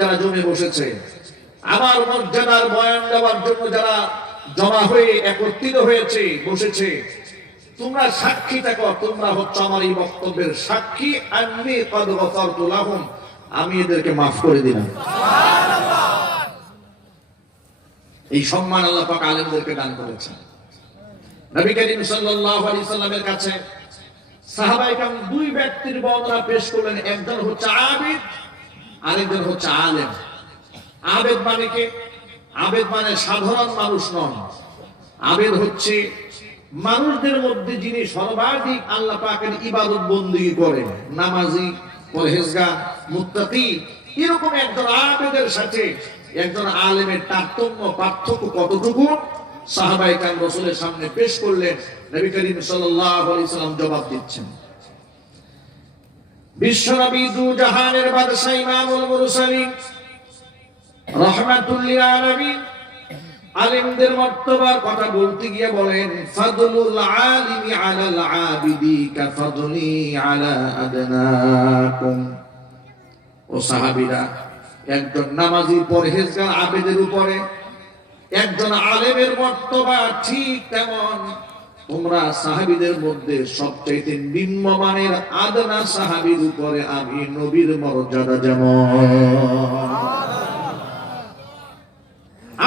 যারা জমে বসেছে, আমার মর্যাদার বয়ান দেওয়ার জন্য যারা জমা হয়ে একত্রিত হয়েছে বসেছে, তোমরা সাক্ষী থাকো, তোমরা হচ্ছে আমার এই বক্তব্যের সাক্ষী। আন্নী কদ গফারতু লাহুম, আমি এদেরকে মাফ করে দিলাম। এই সম্মান আল্লাহ পাক আলেমদেরকে দান করেছেন। নবী করিম সাল্লাল্লাহু আলাইহি সাল্লামের কাছে সাহাবায়ে কেরাম দুই ব্যক্তির বর্ণনা পেশ করলেন, একজন হচ্ছে আবিদ, আরেকজন হচ্ছে আলেম। আবেদ মানে কে? আবেদ মানে সাধারণ মানুষ নন। আবেদ হচ্ছে মানুষদের মধ্যে যিনি সর্বাধিক আল্লাহ পাকের ইবাদত বন্দেগী করেন, নামাজি, পরহেজগার, মুত্তাকি। এরকম একজন আবেদের সাথে একজন আলেমের পার্থক্য কতটুকু সাহাবায়ে কেরাম রাসূলের সামনে পেশ করলেন। নবী করিম সাল্লাল্লাহু আলাইহি সাল্লাম জবাব দিচ্ছেন। বিশ্বনবী দু জাহানের বাদশা ইমামুল মুরসালিন রাহমাতুল লিল আলামিন আলেমদের মর্তবার কথা বলতে গিয়ে বলেন, ফাদলুল আলিমি আলাল আবিদি কাফাদলি আলা আদনাকুম। ও সাহাবীরা, একজন নামাজি পরহেজগার আবেদের উপরে একজন আলেমের মর্তবা ঠিক তেমন তোমরা সাহাবীদের মধ্যে সবচেয়ে নিম্নমানের আদনা সাহাবীর উপরে আমি নবীর মর্যাদা যেমন।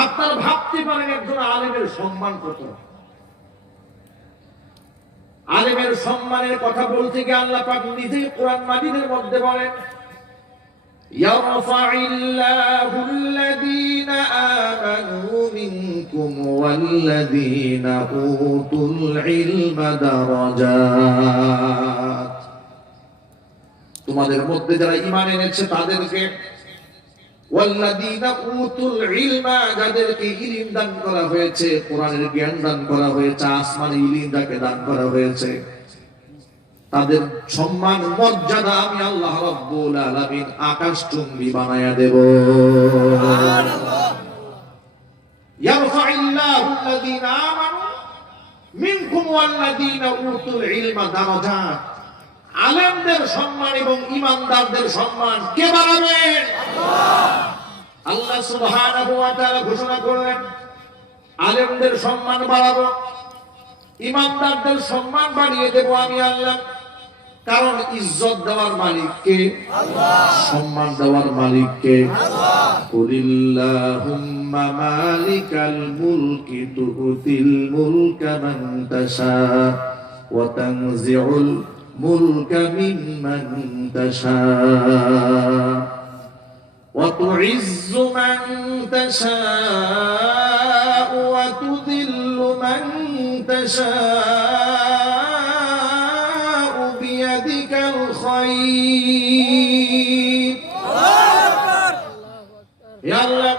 আপনার ভাবতে পারেন একজন আলেমের সম্মান কত। আলেমের সম্মানের কথা বলতে গিয়ে আল্লাহ পাক নিজেই কোরআন মাজিদের মধ্যে বলেন, ইয়ারফাইল্লাহু আল্লাযীনা আমানু মিনকুম ওয়াল্লাযীনা উতুল ইলমা দারাজাত। তোমাদের মধ্যে যারা ঈমান এনেছে তাদেরকে, ওয়াল্লাযীনা উতুল ইলমা, যাদেরকে ইলম দান করা হয়েছে, কোরআনের জ্ঞান দান করা হয়েছে, আসমানি ইলম যাকে দান করা হয়েছে, তাদের সম্মান মর্যাদা আমি আল্লাহ রাব্বুল আলামিন আকাশচুম্বী বানায়া দেব। সুবহানাল্লাহ। ইয়ারফাইল্লাহু আল্লাযীনা আমানু মিনকুম ওয়াল্লাযীনা উতুল ইলমা দারাজাত। আলেমদের সম্মান এবং ঈমানদারদের সম্মান কে বাড়াবেন? আল্লাহ। আল্লাহ সুবহানাহু ওয়া তাআলা ঘোষণা করলেন, আলেমদের সম্মান বাড়াবো, ঈমানদারদের সম্মান বাড়িয়ে দেব আমি আল্লাহ। কারণ ইজ্জত দেওয়ার মালিক কে? আল্লাহ। সম্মান দেওয়ার মালিক কে? আল্লাহ। কুলিল্লাহুম্মা মালিকাল মুলকি তুতিল মুলকা মান তাশা ওয়া তানজিউল মুলকা মিম্মান তাশা ওয়া তুইজ্জু মান তাশা ওয়া তুযিল্লু মান তাশা বিয়াদিকাল খায়র। হে আল্লাহ,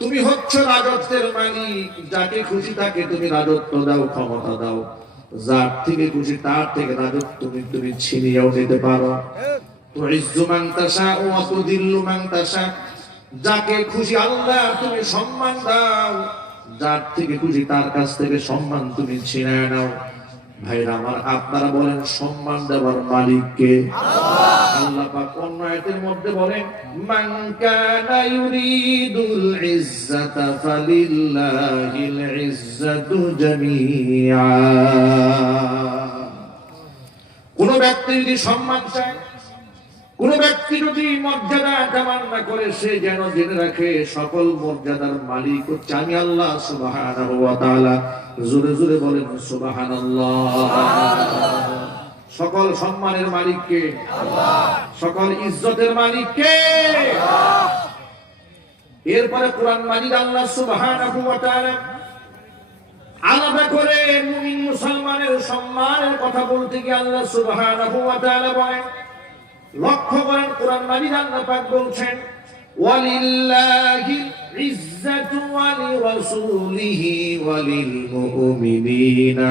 তুমি হচ্ছ রাজত্বের মালিক, যাকে খুশি তাকে তুমি রাজত্ব দাও, ক্ষমতা দাও, যার থেকে খুশি তার থেকে রাজত্ব তুমি ছিনিয়েও নিতে পারো। তুইজ্জু মান তাশা ওয়া তুযিল্লু মান তাশা, যাকে খুশি আল্লাহ তুমি সম্মান দাও, যার থেকে খুশি তার কাছ থেকে সম্মান তুমি ছিনিয়ে নাও। ভাইরা আমার, আপনারা বলেন সম্মান দেওয়ার মালিক কে? আল্লাহ। আল্লাহ পাক অন্য আয়াতের মধ্যে বলেন, মান কানা ইউরিদুল ইজ্জাতা ফালিল্লাহিল ইজ্জাতু জামিআ। কোন ব্যক্তি যদি সম্মান চায়, কোন ব্যক্তি যদি মর্যাদা কামনা করে, সে যেন জেনে রাখে সকল মর্যাদার মালিক হচ্ছে আমি আল্লাহ সুবহানাহু ওয়া তাআলা। জোরে জোরে বলেন সুবহানাল্লাহ। সকল সম্মানের মালিক কে? আল্লাহ। সকল ইজ্জতের মালিক কে? আল্লাহ। এরপরে কোরআন মাজিদ আল্লাহ সুবহানাহু ওয়া তাআলা আলাদা করে মুমিন মুসলমানের সম্মানের কথা বলতে গিয়ে আল্লাহ সুবহানাহু ওয়া তাআলা বলেন, লক্ষ্য করেন কোরআন মাজিদ আল্লাহ পাক বলছেন, ওয়ালিল্লাহিল ইজ্জাতু ওয়া লিরাসূলিহি ওয়া লিল মুমিনিনা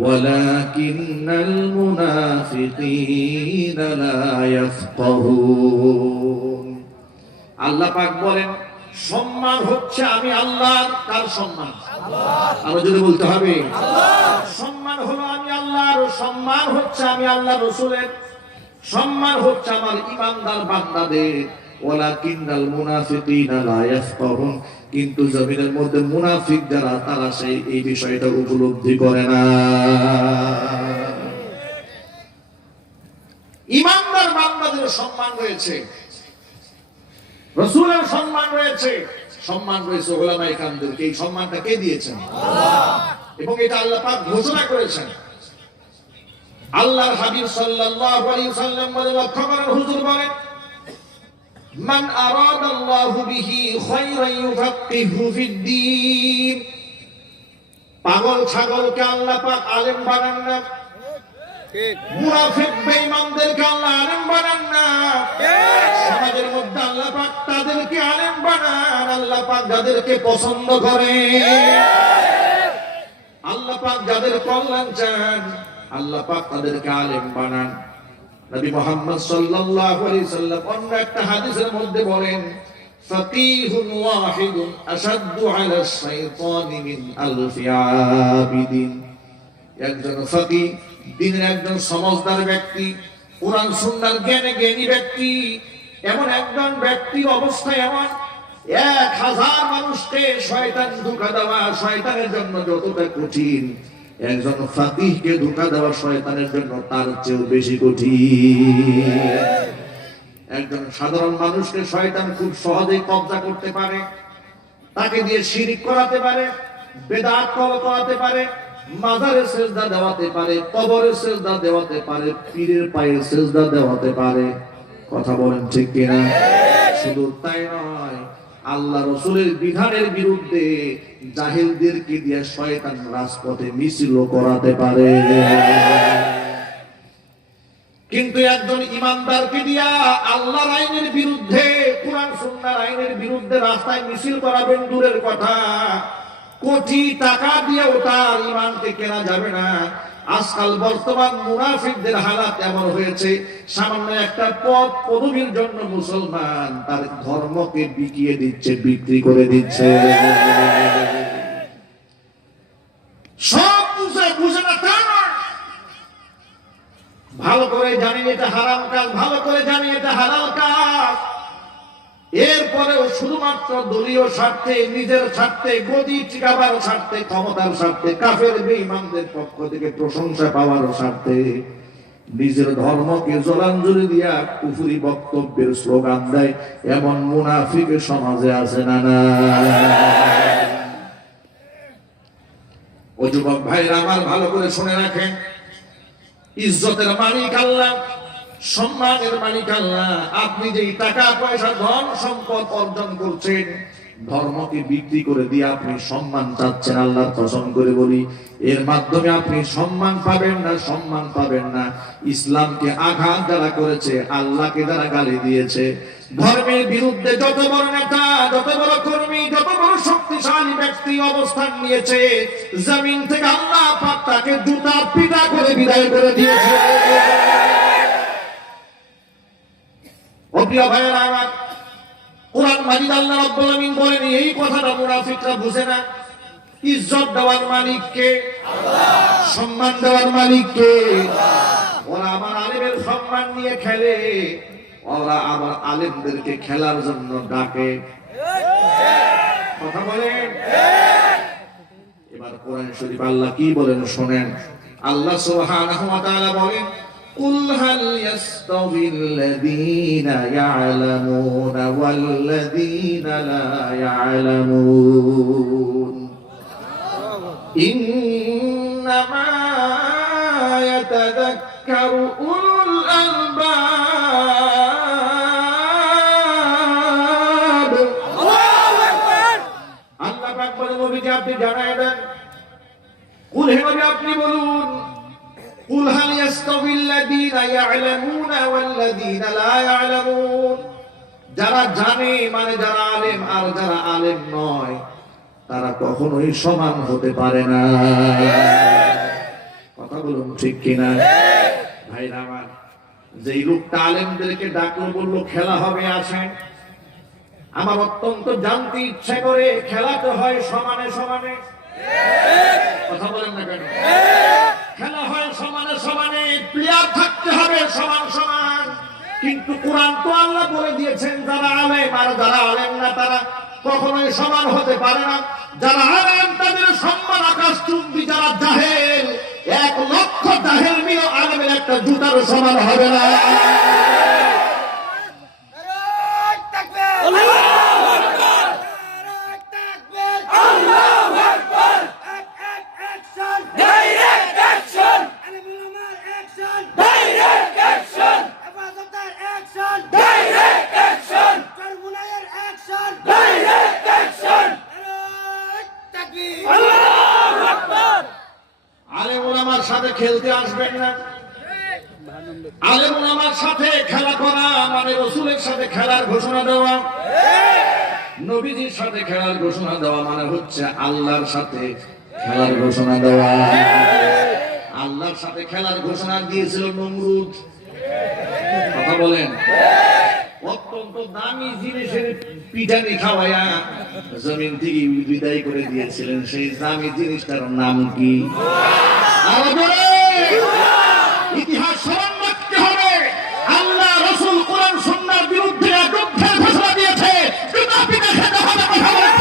ওয়ালাকিন্নাল মুনাফিকিনা লা ইয়াফকাহুন। আল্লাহ পাক বলেন, সম্মান হচ্ছে আমি আল্লাহর। কার সম্মান? আল্লাহ। আরো যদি বলতে হবে, আল্লাহ। সম্মান হলো আমি আল্লাহর, সম্মান হচ্ছে আমি আল্লাহর রাসূলের, সম্মান হচ্ছে আমার ঈমানদার বান্দাদের, ওয়ালাকিন্নাল মুনাফিকিনা লা ইয়াফকাহুন, কিন্তু জমিনের মধ্যে মুনাফিক যারা তারা সেই এই বিষয়টা উপলব্ধি করে না। ইমানদার বান্দাদের সম্মান রয়েছে, রাসূলের সম্মান রয়েছে, সম্মান রয়েছে উলামায়ে কেরামদেরকে। এই সম্মানটা কে দিয়েছেন? আল্লাহ। এবং এটা আল্লাহ পাক ঘোষণা করেছেন। আল্লাহর হাবিব সাল্লাল্লাহু আলাইহি ওয়াসাল্লাম বলেন, লক্ষ্য করেন, হুজুর বলেন, মান আরাদাল্লাহু বিহি খায়রান ইউফাক্কিহু ফিদ্দীন। পাগল ছাগলকে আল্লাহ পাক আলেম বানান না, ঠিক। মুনাফিক বেঈমানদেরকে আল্লাহ আলেম বানান না, ঠিক। সমাজের মধ্যে আল্লাহ পাক তাদেরকে আলেম বানান আল্লাহ পাক যাদেরকে পছন্দ করে, আল্লাহ পাক যাদের কল্যাণ চান আল্লাহ পাক তাদেরকে আলেম বানান। নবী মুহাম্মদ সাল্লাল্লাহু আলাইহি সাল্লাম অন্য একটা হাদিসের মধ্যে বলেন, ফাকিহুন ওয়াহিদুন আশাদ্দু আলা শাইতানি মিন আলফি আবিদিন। একজন ফকিহ, দ্বীনের একজন সমঝদার ব্যক্তি, কুরআন সুন্নাহর জ্ঞানী ব্যক্তি, এমন একজন ব্যক্তির অবস্থা এমন 1000 মানুষকে শয়তান ধোঁকা দেওয়া শয়তানের জন্য যতটা কঠিন, একজন ফাকিহকে ধোঁকা দেওয়া শয়তানের জন্য তার চেয়েও বেশি কঠিন। একজন সাধারণ মানুষকে শয়তান খুব সহজেই কব্জা করতে পারে, তাকে দিয়ে শিরক করাতে পারে, বেদাত করাতে পারে, মাজারে সেজদা দেওয়াতে পারে, কবরে সেজদা দেওয়াতে পারে, পীরের পায়ে সেজদা দেওয়াতে পারে। কথা বলেন ঠিক কিনা? শুধু তাই নয়, আল্লাহ রাসূলের বিধানের বিরুদ্ধে জাহেলদেরকে দিয়ে শয়তান রাজপথে মিছিল করাতে পারে। কিন্তু একজন ইমানদারকে দিয়া আল্লাহর আইনের বিরুদ্ধে, কুরআন সুন্নাহর আইনের বিরুদ্ধে রাস্তায় মিছিল করাবেন দূরের কথা, কোটি টাকা দিয়েও তার ঈমানকে কেনা যাবে না। আজকাল বর্তমান মুনাফিকদের হালাত এমন হয়েছে, সামান্য একটা পদ পদবীর জন্য মুসলমান তার ধর্মকে বিকিয়ে দিচ্ছে, বিক্রি করে দিচ্ছে। সব বুঝে না তা নয়, ভালো করে জানি এটা হারাম কাজ, ভালো করে জানি এটা হালাল কাজ, এরপরেও শুধুমাত্র দলীয় স্বার্থে, নিজের স্বার্থে, গদি টিকাবার স্বার্থে, ক্ষমতার স্বার্থে, কাফের বেঈমানদের পক্ষ থেকে প্রশংসা পাওয়ার স্বার্থে নিজের ধর্মকে জলাঞ্জলি দিয়া কুফরি বক্তব্যের স্লোগান দেয়, এমন মুনাফিক সমাজে আছে না? না। ও যুবক ভাইরা আমার, ভালো করে শুনে রাখেন, ইজ্জতের মালিক আল্লাহ, সম্মানের মালিক আল্লাহ। আপনি যেই টাকা পয়সা ধন সম্পদ অর্জন করছেন, ধর্মকে বিক্রি করে দিয়ে আপনি সম্মান চাচ্ছেন, আল্লাহর কসম করে বলি এর মাধ্যমে আপনি সম্মান পাবেন না, সম্মান পাবেন না। ইসলামকে আঘাত যারা করেছে, আল্লাহকে যারা গালি দিয়েছে, ধর্মের বিরুদ্ধে যত বড় নেতা, যত বড় কর্মী, যত বড় শক্তিশালী ব্যক্তি অবস্থান নিয়েছে, জমিন থেকে আল্লাহ পাক তাকে জুতা পিটা করে বিদায় করে দিয়েছে। ও প্রিয় ভাইয়েরা আমার, কুরআন মাজিদ আল্লাহ রাব্বুল আলামিন বলেন, এই কথাটা মুনাফিকরা বুঝে না। ইজ্জত দেওয়ার মালিক কে? আল্লাহ। সম্মান দেওয়ার মালিক কে? আল্লাহ। ওরা আমার আলেমের সম্মান নিয়ে খেলে, ওরা আমার আলেমদেরকে খেলার জন্য ডাকে। কথা বলেন। এবার কোরআন শরীফ আল্লাহ কি বলেন শোনেন। আল্লাহ সুবহানাহু ওয়া তাআলা বলেন, قل هل يستوي الذين يعلمون والذين لا يعلمون إنما يتذكر أولو الألباب। الله أكبر। আল্লাহ পাক বলেন, নবীকে আপনি জানায় দেন, কুল হে নবী আপনি বলুন, قل هل يستوي الذين يعلمون والذين لا يعلمون। যারা জানে মানে যারা আলেম আর যারা আলেম নয়, তারা কখনোই সমান হতে পারে না। কথা বলুন ঠিক কিনা? ভাইরা আমার, যেই লোকটা আলেমদেরকে ডাকলো, বললো খেলা হবে আসেন, আমার অত্যন্ত জানতে ইচ্ছা করে, খেলাতে হয় সমানে সমানে। কথা বলেন না কেন? খেলা হয় সমানে সমানে, প্লেয়ার থাকতে হবে সমান সমান। কিন্তু কোরআন তো আল্লাহ বলে দিয়েছেন যারা আলেম আর যারা আলেম না তারা কখনোই সমান হতে পারে না। যারা আলেম তাদের সম্মান আকাশ চুম্বি, যারা জাহেল 1,00,000 জাহেল মিলে আলেমের একটা জুতার সমান হবে না। আলেম ওলামার সাথে খেলতে আসবেন না। আলেম ওলামার সাথে খেলা করা মানে রাসূলের সাথে খেলার ঘোষণা দেওয়া, নবীজির সাথে খেলার ঘোষণা দেওয়া মানে হচ্ছে আল্লাহর সাথে খেলার ঘোষণা দেওয়া। আল্লাহর সাথে খেলার ঘোষণা দিয়েছিল নমরুদ। কথা বলেন। অত্যন্ত দামি জিনিসের পিঠানি খাওয়াইয়া জমিন থেকে বিদায় করে দিয়েছিলেন। সেই দামি জিনিসটার নাম কি? ইতিহাস স্মরণ রাখতে হবে। আল্লাহ রাসূল কোরআন সুন্নাহর বিরুদ্ধে যুদ্ধের ঘোষণা দিয়েছে। জুতা পিটা খেতে হবে। কথা বলেন।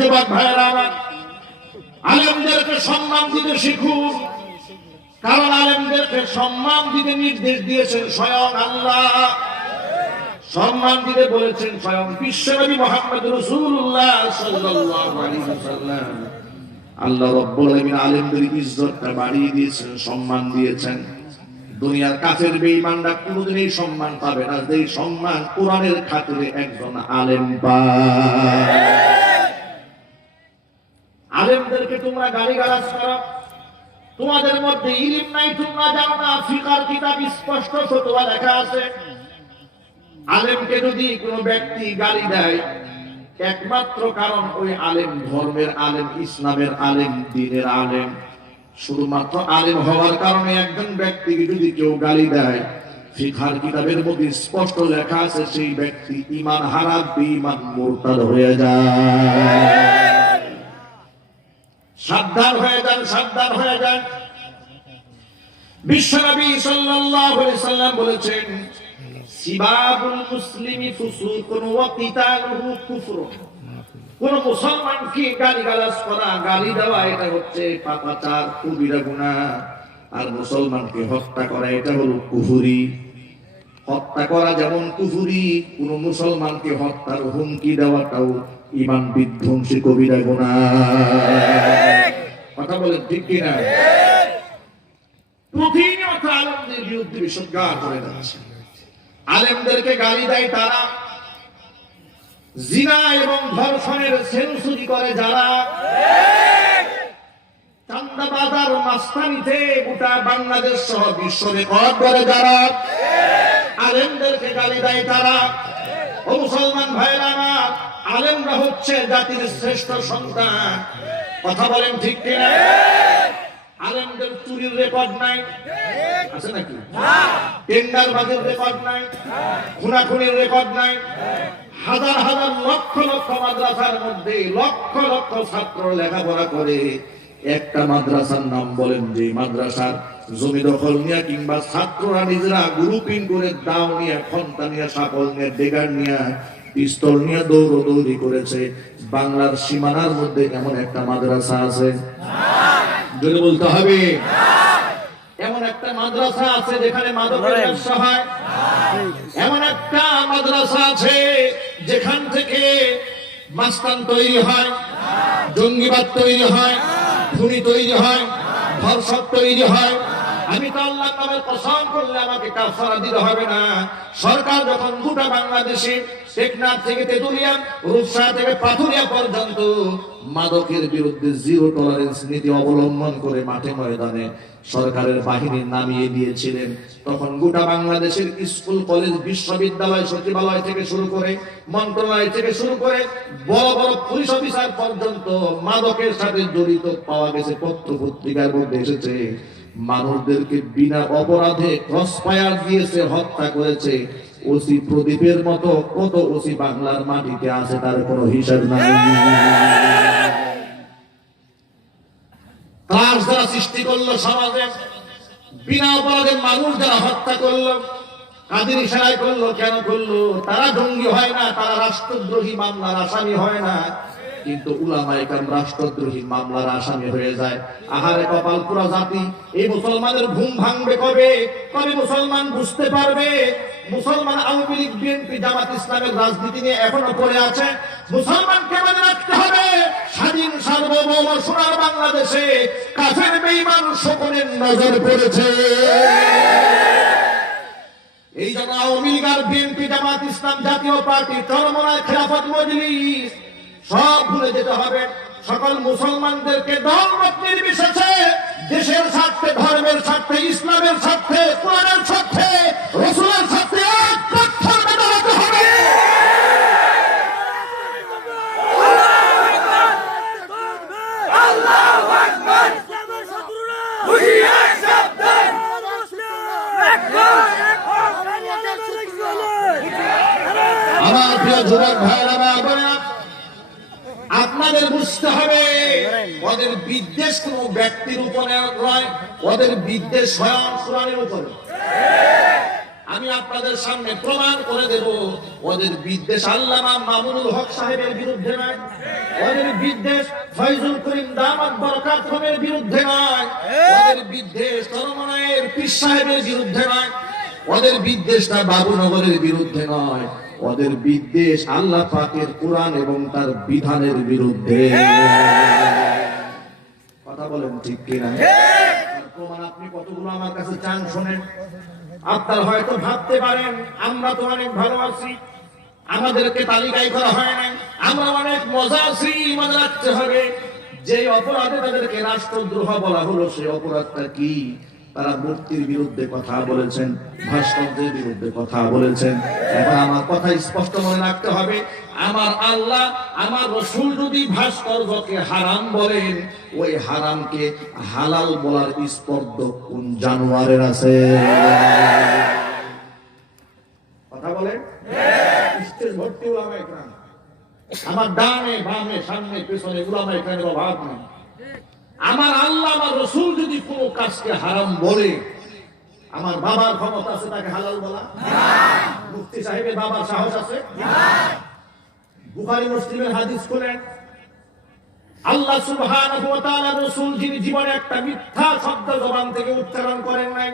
যুবক ভাইয়েরা আমার, আলেমদেরকে সম্মান দিতে শিখুন, কারণ আলেমদেরকে সম্মান দিতে নির্দেশ দিয়েছেন স্বয়ং আল্লাহ। সম্মান দিতে বলেছেন স্বয়ং বিশ্বনবী মুহাম্মদ রাসূলুল্লাহ সাল্লাল্লাহু আলাইহি ওয়াসাল্লাম। আল্লাহ রাব্বুল আলামিন আলেমদের ইজ্জতটা বাড়িয়ে দিয়েছেন, সম্মান দিয়েছেন। দুনিয়ার কাফের বেঈমানরা কোনোদিন এই সম্মান পাবে না যে সম্মান কোরআনের খাতিরে একজন আলেম পায়। আলেমদেরকে তোমরা গালিগালাজ করো, তোমাদের মধ্যে ইলম নাই, তোমরা জানো না। ফিকহের কিতাব স্পষ্ট ফতোয়া লেখা আছে, আলেমকে যদি কোনো ব্যক্তি গালি দেয় একমাত্র কারণ ওই আলেম ধর্মের আলেম, ইসলামের আলেম, দ্বীনের আলেম। শুধুমাত্র আলেম হওয়ার কারণে একজন ব্যক্তিকে যদি কেউ গালি দেয়, ফিকহের কিতাবের মধ্যে স্পষ্ট লেখা আছে সেই ব্যক্তি ঈমান হারা, বেঈমান, মুরতাদ হয়ে যায়। সাবধান হয়ে যান, সাবধান হয়ে যান। বিশ্বনবী সাল্লাল্লাহু আলাইহি সাল্লাম বলেছেন, সিবাবুল মুসলিমি ফুসুকুন ওয়া কিতালুহু কুফরুন। কোন মুসলমানকে গালিগালাজ করা, গালি দেওয়া, এটা হচ্ছে পাপাচার, কবিরা গুনাহ। আর মুসলমানকে হত্যা করা এটা হলো কুফরি। হত্যা করা যেমন কুফরি, কোন মুসলমানকে হত্যার হুমকি দেওয়াটাও ঈমান বিধ্বংসী কবিরা গুনাহ। কথা বলেন ঠিক কিনা? প্রতিনিয়ত আলেমদের বিরুদ্ধে বিষোদ্গার করে যাচ্ছে। আলেমদেরকে গালি দেয় তারা, জিনা এবং ধর্ষণের সেঞ্চুরি করে যারা, চান্দাবাজার মাস্তানিতে গোটা বাংলাদেশ সহ বিশ্ব রেকর্ড করে যারা, আলেমদেরকে গালি দেয় তারা। ও মুসলমান ভাইরা আমার, আলেমরা হচ্ছে জাতির শ্রেষ্ঠ সন্তান। কথা বলেন ঠিক কিনা? আলেমদের চুরির রেকর্ড নাই, আছে নাকি? টেন্ডারবাজির রেকর্ড নাই, খুনাখুনির রেকর্ড নাই। হাজার হাজার লক্ষ লক্ষ মাদ্রাসার মধ্যে লক্ষ লক্ষ ছাত্র লেখাপড়া করে। একটা মাদ্রাসার নাম বলেন যে মাদ্রাসার জমি দখল নিয়ে কিংবা ছাত্ররা নিজেরা গ্রুপিং করে দাও নিয়ে, খন্তা নিয়ে, সাপল নিয়ে, ডেগার নিয়ে, পিস্তল নিয়ে দৌড়দৌড়ি করেছে। বাংলার সীমানার মধ্যে এমন একটা মাদ্রাসা আছে? যদি বলতে হবে এমন একটা মাদ্রাসা আছে যেখানে মাদকের ব্যবসা হয়? এমন একটা মাদ্রাসা আছে যেখান থেকে মাস্তান তৈরি হয়, জঙ্গিবাদ তৈরি হয়, খুনি তৈরি হয়, ধর্ষক তৈরি হয়? আমি তো আল্লাহর নামে কসম করলে আমাকে কাফারা দিতে হবে না। সরকার যখন গোটা বাংলাদেশে টেকনাফ থেকে তেতুলিয়া, রূপসা থেকে পাথুরিয়া পর্যন্ত মাদকের বিরুদ্ধে জিরো টলারেন্স নীতি অবলম্বন করে মাঠে ময়দানে সরকারের বাহিনী নামিয়ে দিয়েছিলেন, তখন গোটা বাংলাদেশের স্কুল, কলেজ, বিশ্ববিদ্যালয়, সচিবালয় থেকে শুরু করে, মন্ত্রণালয় থেকে শুরু করে বড় বড় পুলিশ অফিসার পর্যন্ত মাদকের সাথে জড়িত পাওয়া গেছে। পত্র পত্রিকার মধ্যে এসেছে মানুষদেরকে বিনা অপরাধে ক্রসফায়ার দিয়েছে, হত্যা করেছে। ওসি প্রদীপের মতো কত ওসি বাংলার মাটিতে আছে তার কোনো হিসাব নাই। ত্রাস যারা সৃষ্টি করলো সমাজে, বিনা অপরাধে মানুষ যারা হত্যা করলো, কাদের ইশারায় করলো, কেন করলো? তারা জঙ্গি হয় না, তারা রাষ্ট্রদ্রোহী মামলার আসামি হয় না, কিন্তু উলামায়ে কেরাম রাষ্ট্রদ্রোহী মামলার আসামি হয়ে যায়। আহারে কপাল পুরা জাতি! এই মুসলমানের ঘুম ভাঙবে কবে? কবে মুসলমান বুঝতে পারবে মুসলমান আওয়ামী লীগ, বিএনপি, জামাত ইসলামের রাজনীতি নিয়ে এখনো পড়ে আছে? মুসলমানকে মনে রাখতে হবে, স্বাধীন সার্বভৌম সোনার বাংলাদেশে কাফের বেঈমান সকলের নজর পড়েছে। এই জন্য আওয়ামী লীগ আর বিএনপি, জামাত ইসলাম, জাতীয় পার্টি, চরমনায় খেলাফত মজলিস সব ভুলে যেতে হবে। সকল মুসলমানদেরকে দলমত নির্বিশেষে দেশের স্বার্থে, ধর্মের স্বার্থে, ইসলামের স্বার্থে, কোরআনের স্বার্থে, রাসূলের স্বার্থে এক প্ল্যাটফর্মে দাঁড়াতে হবে। আল্লাহু আকবার! ইসলামের শত্রুরা হুঁশিয়ার সাবধান! আমার প্রিয় যুবক ভাইরা, আপনাদের বুঝতে হবে ওদের বিদ্বেষ কোন ব্যক্তির উপরে নয়, ওদের বিদ্বেষ স্বয়ং কোরআনের উপরে। আমি আপনাদের সামনে প্রমাণ করে দেব ওদের বিদ্বেষ আল্লামা মামুনুল হক সাহেবের বিরুদ্ধে নয়, ওদের বিদ্বেষ ফয়জুল করিম দামাত বরকাতুহুমের বিরুদ্ধে নয়, ওদের বিদ্বেষ চরমনায়ের পীর সাহেবের বিরুদ্ধে নয়, ওদের বিদ্বেষটা বাবুনগরের বিরুদ্ধে নয়, ওদের বিদ্বেষ আল্লাহ পাকের কোরআন এবং তার বিধানের বিরুদ্ধে। কথা বলেন ঠিক কিনা? প্রমাণ আপনি কতগুলো আমার কাছে চান শোনেন। আপনারা হয়তো ভাবতে পারেন আমরা তো অনেক ভালো আছি, আমাদেরকে তালিকায় করা হয় নাই, আমরা অনেক মজা আছি। মনে রাখতে হবে যে অপরাধে তাদেরকে রাষ্ট্রদ্রোহ বলা হলো, সেই অপরাধটা কি? তারা মূর্তির বিরুদ্ধে কথা বলেছেন, ভাস্কর্যের বিরুদ্ধে কথা বলেছেন। এখন আমার কথা স্পষ্ট মনে রাখতে হবে, আমার আল্লাহ, আমার রাসূল যদি ভাস্কর্যকে হারাম বলেন, ওই হারামকে হালাল বলার স্পর্ধ কোন জানোয়ারের আছে? কথা বলেন। স্টেজ ভর্তি উলামায়ে কেরাম, আমার ডানে বামে সামনে পেছনে উলামায়ে কেরামের অভাব নেই। আমার আল্লাহ, আমার রাসূল যদি কোনো কাজকে হারাম বলে, আমার বাবার ক্ষমতা আছে তাকে হালাল বলা? মুফতি সাহেবের বাবার সাহস আছে? বুখারী মুসলিমের হাদিস খুলেন, আল্লাহ সুবহানাহু ওয়া তাআলা রাসূল যিনি জীবনে একটা মিথ্যা শব্দ জবান থেকে উচ্চারণ করেন নাই,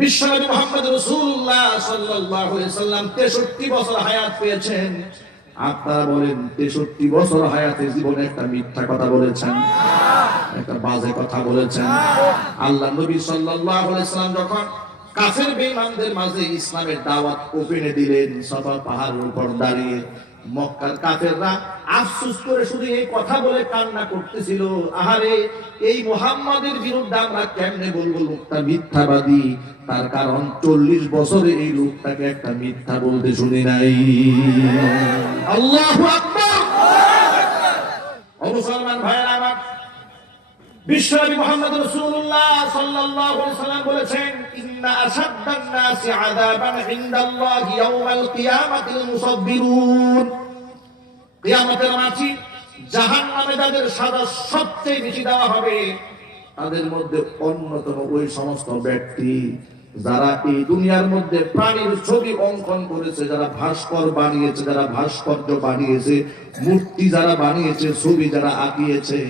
বিশ্বনবী মুহাম্মদ রাসূলুল্লাহ সাল্লাল্লাহু আলাইহি সাল্লাম 63 বছর হায়াত পেয়েছেন। আপনারা বলেন 63 বছর হায়াতে জীবনে একটা মিথ্যা কথা বলেছেন, একটা বাজে কথা বলেছেন? আল্লাহ নবী সাল্লাল্লাহু আলাইহি সাল্লাম যখন কাফের বেঈমানদের মাঝে ইসলামের দাওয়াত ওপেনে দিলেন, সাফা পাহাড়ের উপর দাঁড়িয়ে মক্কার কাফেররা আফসোস করে শুধু এই কথা বলে কান্না করতেছিল, আহারে এই মুহাম্মাদের বিরুদ্ধে আমরা কেমনে বলবো লোকটা মিথ্যাবাদী? তার কারণ 40 বছরে এই লোকটাকে একটা মিথ্যা বলতে শুনি নাই। আল্লাহু আকবার! ও মুসলমান ভাইরা আমার, বিশ্বনবী মুহাম্মদ রাসূলুল্লাহ সাল্লাল্লাহু আলাইহি সাল্লাম বলেছেন, ইন্না আশাদ্দান নাসি আযাবান ইনদাল্লাহি ইয়াওমাল কিয়ামাতিল মুসাব্বিরুন। কিয়ামতের মাঠে জাহান্নামে যাদের সাজা সবচেয়ে বেশি দেওয়া হবে, তাদের মধ্যে অন্যতম ওই সমস্ত ব্যক্তি যারা এই দুনিয়ার মধ্যে প্রাণীর ছবি অঙ্কন করেছে, যারা ভাস্কর বানিয়েছে, যারা ভাস্কর্য বানিয়েছে, মূর্তি যারা বানিয়েছে, ছবি যারা আঁকিয়েছে,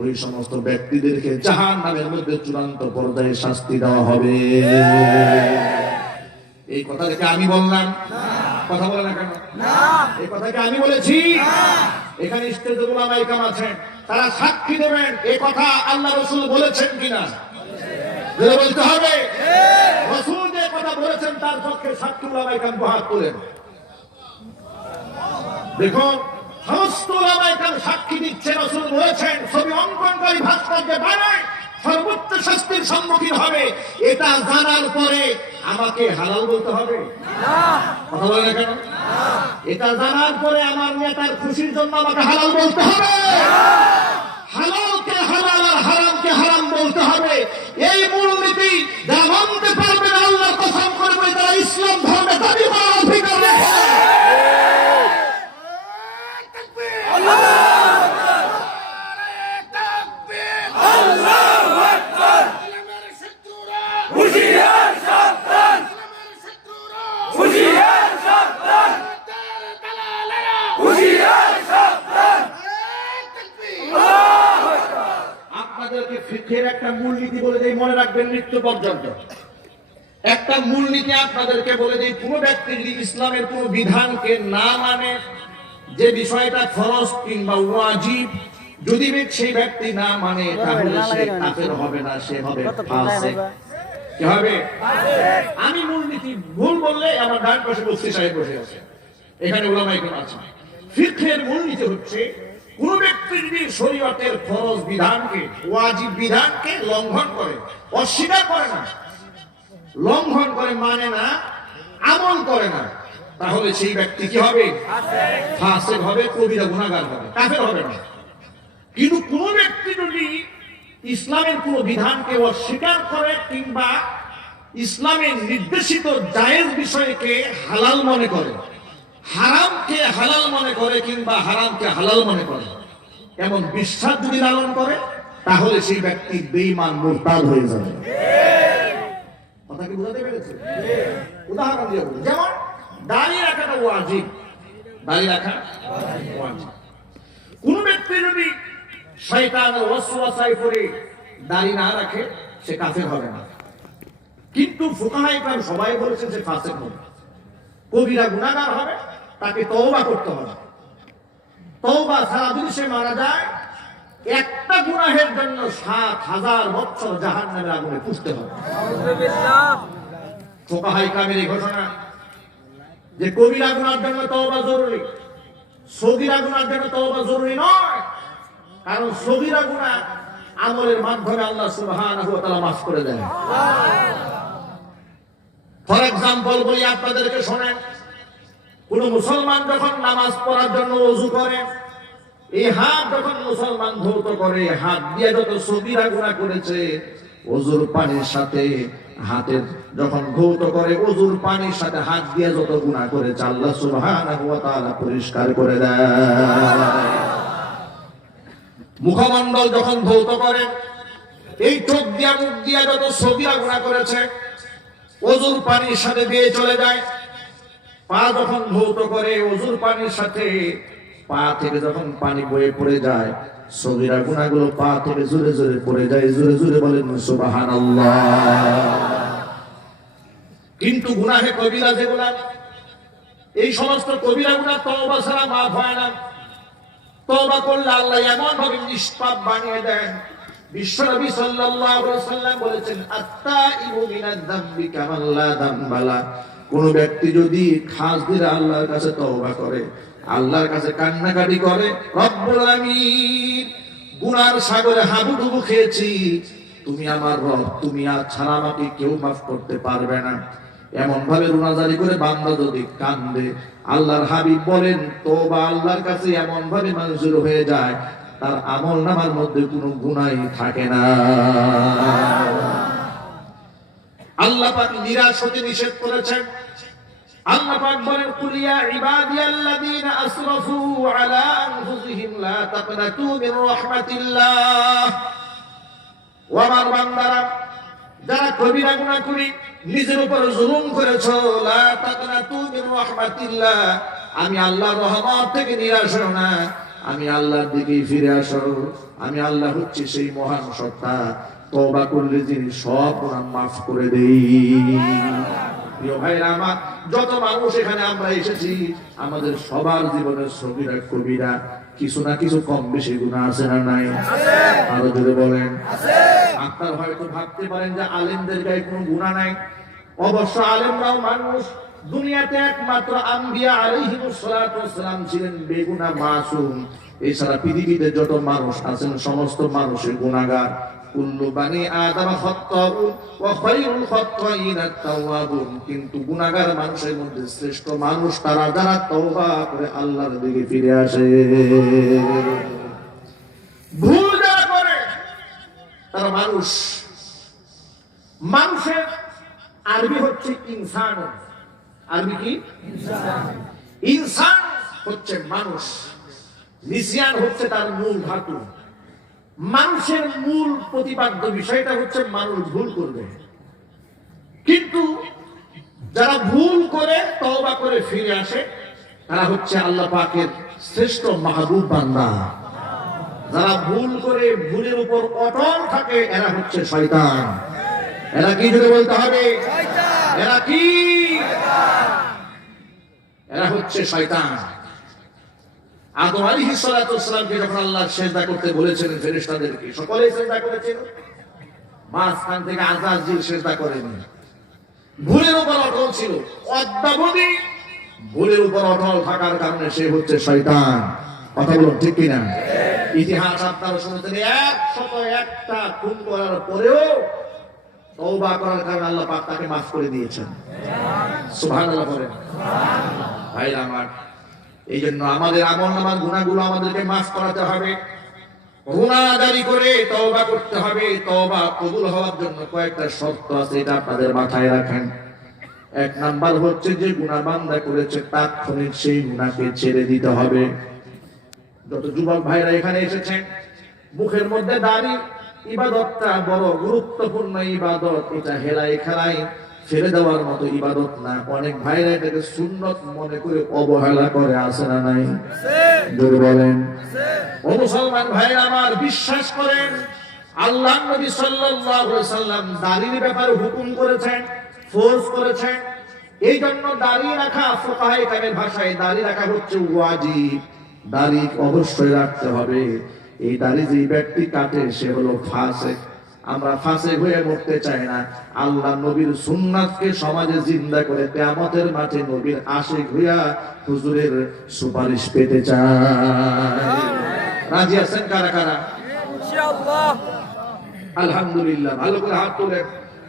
ওই সমস্ত ব্যক্তিদেরকে জাহান্নামের মধ্যে চূড়ান্ত পর্যায়ে শাস্তি দেওয়া হবে। এই কথাটাকে আমি বললাম? কথা বলে না কেন? এই কথাকে আমি বলেছি? এখানে স্টেজে উলামায়ে কেরাম আছেন, তারা সাক্ষী দেবেন এই কথা আল্লাহ রাসূল বলেছেন কিনা। বলতে হবে রাসূল যে কথা বলেছেন তার পক্ষে সাক্ষী উলামায়ে কেরাম হাত তোলেন। দেখুন সমস্ত উলামায়ে কেরাম সাক্ষী দিচ্ছে রাসূল বলেছেন ছবি অঙ্কনকারী ভাস্কর্য বানায় সর্বোচ্চ শাস্তির সম্মুখীন হবে। এটা জানার পরে আমাকে হালাল বলতে হবে না? কথা বলে না কেন? এটা জানার পরে আমার নেতার খুশির জন্য আমাকে হালাল বলতে হবে? হালালকে হালাল আর হারামকে হারাম বলতে হবে। এই মূলনীতি যারা মানতে পারবে না, আল্লাহর কসম করে বলে তারা ইসলাম ধর্মে দাবি করার অধিকার রাখে। ফিকহের একটা মূলনীতি বলে দেই, মনে রাখবেন মৃত্যু পর্যন্ত। একটা মূলনীতি আপনাদেরকে বলে দেই, কোন ব্যক্তি যদি ইসলামের কোন বিধানকে না মানে, যে বিষয়টা ফরজ কিংবা ওয়াজিব, যদি সেই ব্যক্তি না মানে, তাহলে সে কাফের হবে না, সে হবে ফাসিক। কি হবে? আমি মূলনীতি ভুল বললে আমার ডান পাশে মুফতি সাহেব বসে আছে, এখানে উলামায়ে কেরাম আছে। ফিকহের মূলনীতি হচ্ছে, কোন ব্যক্তি যদি শরীয়তের ফরজ বিধানকে, ওয়াজিব বিধানকে লঙ্ঘন করে, অস্বীকার করে না, লঙ্ঘন করে, মানে না, আমল করে না, তাহলে সেই ব্যক্তি কি হবে? ফাসিক হবে, কবিরা গুনাহগার হবে, কাফের হবে না। কিন্তু কোন ব্যক্তি যদি ইসলামের কোন বিধানকে অস্বীকার করে কিংবা ইসলামের নির্দেশিত জায়েজ বিষয়কে হালাল মনে করে, হারামকে হালাল মনে করে কিংবা হারামকে হালাল মনে করে, এমন বিশ্বাস যদি লালন করে, তাহলে সেই ব্যক্তি বেঈমান মুরতাদ হয়ে যাবে। কথা কি বুঝাতে পেরেছে? উদাহরণ দিয়ে বলি, যেমন দাড়ি রাখাটা ওয়াজিব, দাড়ি রাখা ওয়াজিব। কোন ব্যক্তি যদি শয়তানের ওয়াসওয়াসায় পড়ে দাড়ি না রাখে, সে কাফের হবে না। কিন্তু ফুকাহায়ে কেরাম সবাই বলেছেন সে ফাসিক হবে, কবিরা গুনাহগার হবে, তাকে তওবা করতে হবে। তওবা ছাড়া যদি সে মারা যায়, একটা গুনাহের জন্য ৭,০০০ বছর জাহান্নামের আগুনে পুড়তে হবে। ফুকাহায়ে কেরামের এই ঘোষণা যে কবিরা গুনাহের জন্য তওবা জরুরি, সগীরা গুনাহের জন্য তওবা জরুরি নয়। কারণ সগীরা গুনাহ আমলের মাধ্যমে আল্লাহ সুবহানাহু ওয়া তাআলা মাফ করে দেন। ফর এক্সাম্পল বলি আপনাদেরকে, শোনেন, কোন মুসলমান যখন নামাজ পড়ার জন্য ওযু করে, এই হাত যখন মুসলমান ধৌত করে, হাত দিয়ে যত সগীরা গুনাহ করেছে, ওযুর পানির সাথে হাতের যখন ধৌত করে, ওযুর পানির সাথে হাত দিয়ে যত গুনাহ করেছে, আল্লাহ সুবহানাহু ওয়া তাআলা পরিষ্কার করে দেয়। মুখমণ্ডল যখন ধৌত করে, এই চোখ দিয়া মুখ দিয়া যত সগীরা গুনাহ করেছে, ওযুর পানির সাথে দিয়ে চলে যায়। পা যখন ধৌত করে, ওযুর পানির সাথে পা থেকে যখন পানি বয়ে পড়ে যায়, সগীরা গুনাহগুলো পা থেকে জোরে জোরে পড়ে যায়। জোরে জোরে বলেন সুবহানাল্লাহ। কিন্তু গুনাহে কবিরা যেগুলা, এই সমস্ত কবিরা গুনাহ তওবা ছাড়া মাফ হয় না। তওবা করলে আল্লাহ এমন ভাবে নিষ্পাপ বানিয়ে দেন। বিশ্বনবী সাল্লাল্লাহু আলাইহি ওয়াসাল্লাম বলেছেন, আত-তাইবু মিনাদ যামবি কামান লা যামবা লা। কোন ব্যক্তি যদি খাস দিয়ে আল্লাহর কাছে তওবা করে, আল্লাহর কাছে কান্নাকাটি করে, রব্বুল আলামিন, গুনার সাগরে হাবুডুবু খেয়েছি, তুমি আমার রব, তুমি আর ছাড়া আমাকে কেউ মাফ করতে পারবে না, এমন ভাবে রুনাজারি করে বান্দা যদি কান্দে, আল্লাহর হাবিব বলেন তওবা আল্লাহর কাছে এমন ভাবে মঞ্জুর হয়ে যায়, তার আমলনামার মধ্যে কোনো গুনাহই থাকে না। আল্লাহ পাক নিরাশ হতে নিষেধ করেছেন। আল্লাহ পাক বলেন, কুল ইয়া ইবাদিয়াল্লাযীনা আসরাফু আলা আনফুসিহিম লা তাকনাতু মির রাহমাতিল্লাহ। ও আমার বান্দারা, যারা কবিরা গুনাহ করে নিজের উপর জুলুম করেছো, লা তাকনাতু মির রাহমাতিল্লাহ, আমি আল্লাহর রহমত থেকে নিরাশ হও না, আমি আল্লাহর দিকে ফিরে আসো। আমি আল্লাহ হচ্ছি সেই মহান সত্তা, তওবা করলে যিনি সব গুনাহ মাফ করে দেই। প্রিয় ভাইরা আমার, যত মানুষ এখানে আমরা এসেছি, আমাদের সবার জীবনের সগীরা কবিরা কিছু না কিছু কম বেশি গুনাহ আছে না নাই? আরো জোরে বলেন। আপনারা হয়তো ভাবতে পারেন যে আলেমদের গায়ে কোনো গুনাহ নাই। অবশ্য আলেমরাও মানুষ। দুনিয়াতে একমাত্র আম্বিয়া আলাইহিমুস সালাতু ওয়াস সালাম ছিলেন বেগুনাহ মাসুম। এছাড়া পৃথিবীতে যত মানুষ আছেন সমস্ত মানুষের গুনাহগার। কুল্লু বানি আদম খাত্তাউন ওয়া খায়রুল খাত্তাইনা আত-তাওয়াবুন। কিন্তু গুনাহগার মানুষের মধ্যে শ্রেষ্ঠ মানুষ তারা যারা তওবা করে আল্লাহর দিকে ফিরে আসে। ভুল যারা করে তারা মানুষ। মানুষের আরবি হচ্ছে ইনসান। আরবি কি? ইনসান। ইনসান হচ্ছে মানুষ, নিসিয়ান হচ্ছে তার মূল ধাতু। মানুষের মূল প্রতিপাদ্য বিষয়টা হচ্ছে মানুষ ভুল করবে, কিন্তু যারা ভুল করে তওবা করে ফিরে আসে তারা হচ্ছে আল্লাহ পাকের শ্রেষ্ঠ মাহবুব বান্দা। যারা ভুল করে ভুলের উপর অটল থাকে এরা হচ্ছে শয়তান। এরা কি যদি বলতে হবে? এরা কি? এরা হচ্ছে শয়তান। আদম আলাইহিস সালাতু ওয়াস সালামকে যখন আল্লাহ সিজদা করতে বলেছিলেন ফেরেশতাদেরকে, সকলেই সিজদা করেছিল, মাঝখান থেকে আজাজিল সিজদা করেনি। ভুলের উপর অটল ছিল, অদ্যাবধি ভুলের উপর অটল থাকার কারণে সে হচ্ছে শয়তান। কথা বলুন ঠিক কিনা? ইতিহাস আপনারা শুনেছেন, 101টা খুন করার পরেও তওবা করার কারণে আল্লাহ পাক তাকে মাফ করে দিয়েছেন। সুবহানাল্লাহ বলেন। ভাইরা আমার, এই জন্য আমাদের আমলনামার গুনাহগুলো আমাদেরকে মাফ করাতে হবে, গুনাহগারি করে তওবা করতে হবে। তওবা কবুল হওয়ার জন্য কয়েকটা শর্ত আছে, এটা আপনাদের মাথায় রাখেন। 1 নাম্বার হচ্ছে যে গুনাহ বান্দা করেছে তাৎক্ষণিক সেই গুনাহকে ছেড়ে দিতে হবে। যত যুবক ভাইরা এখানে এসেছেন, মুখের মধ্যে দাড়ি, ইবাদতটা বড় গুরুত্বপূর্ণ ইবাদত, এটা হেলাই খেলাই ছেড়ে দেওয়ার মতো ইবাদত না। অনেক ভাইরা এটাকে সুন্নত মনে করে অবহেলা করে, আছে না নাই? জোরে বলেন। ও মুসলমান ভাইরা আমার, বিশ্বাস করেন আল্লাহর নবী সাল্লাল্লাহু আলাইহি সাল্লাম দাড়ির ব্যাপারে হুকুম করেছেন, ফোর্স করেছেন। এই জন্য দাড়ি রাখা, ফুকাহায়ে কেরামের ভাষায় দাড়ি রাখা হচ্ছে ওয়াজিব। দাড়ি অবশ্যই রাখতে হবে। এই দাড়ি যে ব্যক্তি কাটে সে হলো ফাসিক। আমরা ফাসিক হয়ে মরতে চাই না। আল্লাহ নবীর সুন্নাতকে সমাজে জিন্দা করে কিয়ামতের মাঠে নবীর আশিক হইয়া হুজুরের সুপারিশ পেতে চাই। রাজি আছেন কারা কারা? ইনশাআল্লাহ। আলহামদুলিল্লাহ। ভালো করে হাত তোলেন।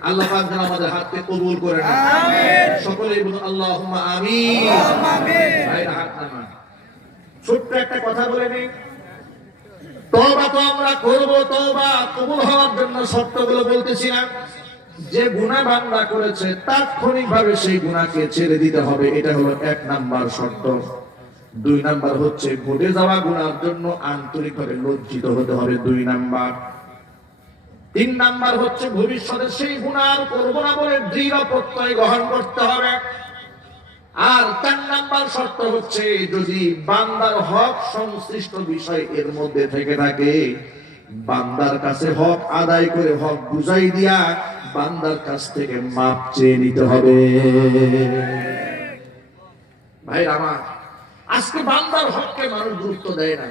আল্লাহ পাক যেন আমাদের হাতকে কবুল করে নেন। আমিন। সকলেই বলুন আল্লাহুম্মা আমিন। আল্লাহুম্মা আমিন। ভাইরা হাত নামান। ছোট্ট একটা কথা বলে নেই, তওবা তো আমরা করব, তওবা কবুল হওয়ার জন্য শর্তগুলো বলতেছিলাম। যে গুনাহ বান্দা করেছে তাৎক্ষণিকভাবে সেই গুনাহকে ছেড়ে দিতে হবে, এটা হলো 1 নাম্বার শর্ত। 2 নাম্বার হচ্ছে ঘটে যাওয়া গুনাহের জন্য আন্তরিকভাবে লজ্জিত হতে হবে, 2 নাম্বার। 3 নাম্বার হচ্ছে ভবিষ্যতে সেই গুনাহ আর করব না বলে দৃঢ় প্রত্যয় গ্রহণ করতে হবে। আর 4 নাম্বার শর্ত হচ্ছে যদি বান্দার হক সংশ্লিষ্ট বিষয় এর মধ্যে থেকে থাকে, বান্দার কাছে হক আদায় করে হক বুঝাই দিয়া বান্দার কাছ থেকে মাপ চেয়ে নিতে হবে। ভাই আমার, আজকে বান্দার হককে মানুষ গুরুত্ব দেয় না।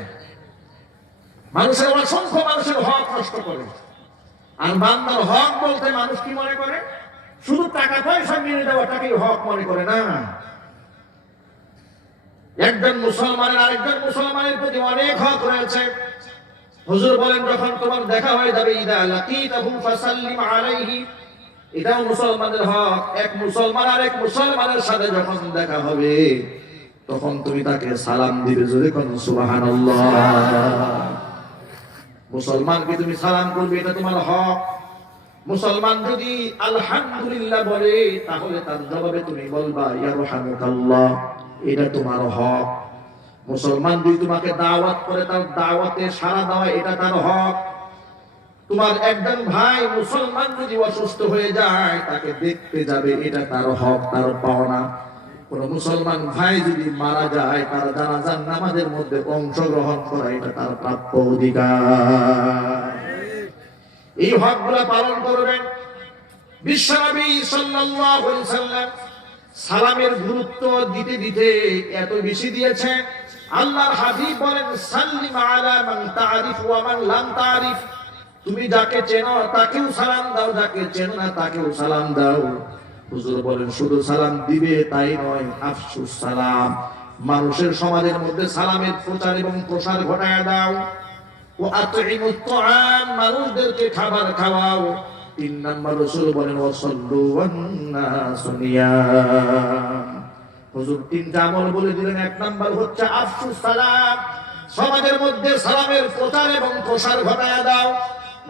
মানুষের অসংখ্য মানুষের হক নষ্ট করে। আর বান্দার হক বলতে মানুষ কি মনে করে? শুধু টাকা পয়সা নিয়ে দেওয়াটাকেই হক মনে করে না। একজন মুসলমানের আরেকজন মুসলমানের প্রতি অনেক হক রয়েছে। হুজুর বলেন, যখন তোমার দেখা হয়ে যাবে, ইদা লাকিতাহু ফাসাল্লিম আলাইহি, এটাও মুসলমানের হক। এক মুসলমান আরেক মুসলমানের সাথে যখন দেখা হবে তখন তুমি তাকে সালাম দিবে, জোরে কোন সুবহানাল্লাহ। মুসলমানকে তুমি সালাম করবে, এটা তোমার হক। মুসলমান যদি আলহামদুলিল্লাহ বলে তাহলে তার জবাবে তুমি বলবা ইয়ারহামুকাল্লাহ, এটা তোমার হক। মুসলমান যদি তোমাকে দাওয়াত করে তার দাওয়াতে সাড়া দেওয়া, এটা তার হক। তোমার একজন ভাই মুসলমান যদি অসুস্থ হয়ে যায় তাকে দেখতে যাবে, এটা তার হক, তার পাওনা। কোন মুসলমান ভাই যদি মারা যায় তার জানাজার নামাজের মধ্যে অংশগ্রহণ করা, এটা তার প্রাপ্য অধিকার। এই হকগুলো পালন করবেন। বিশ্বনবী সাল্লাল্লাহু আলাইহি ওয়াসাল্লাম সালামের গুরুত্ব দিতে দিতে এত বেশি দিয়েছে, আল্লাহর হাবিব বলেন, সাল্লিম আলা মান তারিফ ওয়া মান লাম তারিফ, তুমি যাকে চেনো তাকেও সালাম দাও, যাকে চেনো না তাকেও সালাম দাও। হুজুর বলেন, শুধু সালাম দিবে তাই নয়, আফসুস সালাম, মানুষের সমাজের মধ্যে সালামের প্রচার এবং প্রসার ঘটায় দাও। ও আতইমুত তাআম, মানুষদেরকে খাবার খাওয়াও। 3 নাম্বার রাসূল বলেন, ওয়াসাল্লু ওয়ান নাসু নিয়াম। হুজুর 3টা আমল বলে দিলেন। 1 নাম্বার হচ্ছে আফসুস সালাম, সমাজের মধ্যে সালামের প্রচার এবং প্রসার ঘটায় দাও।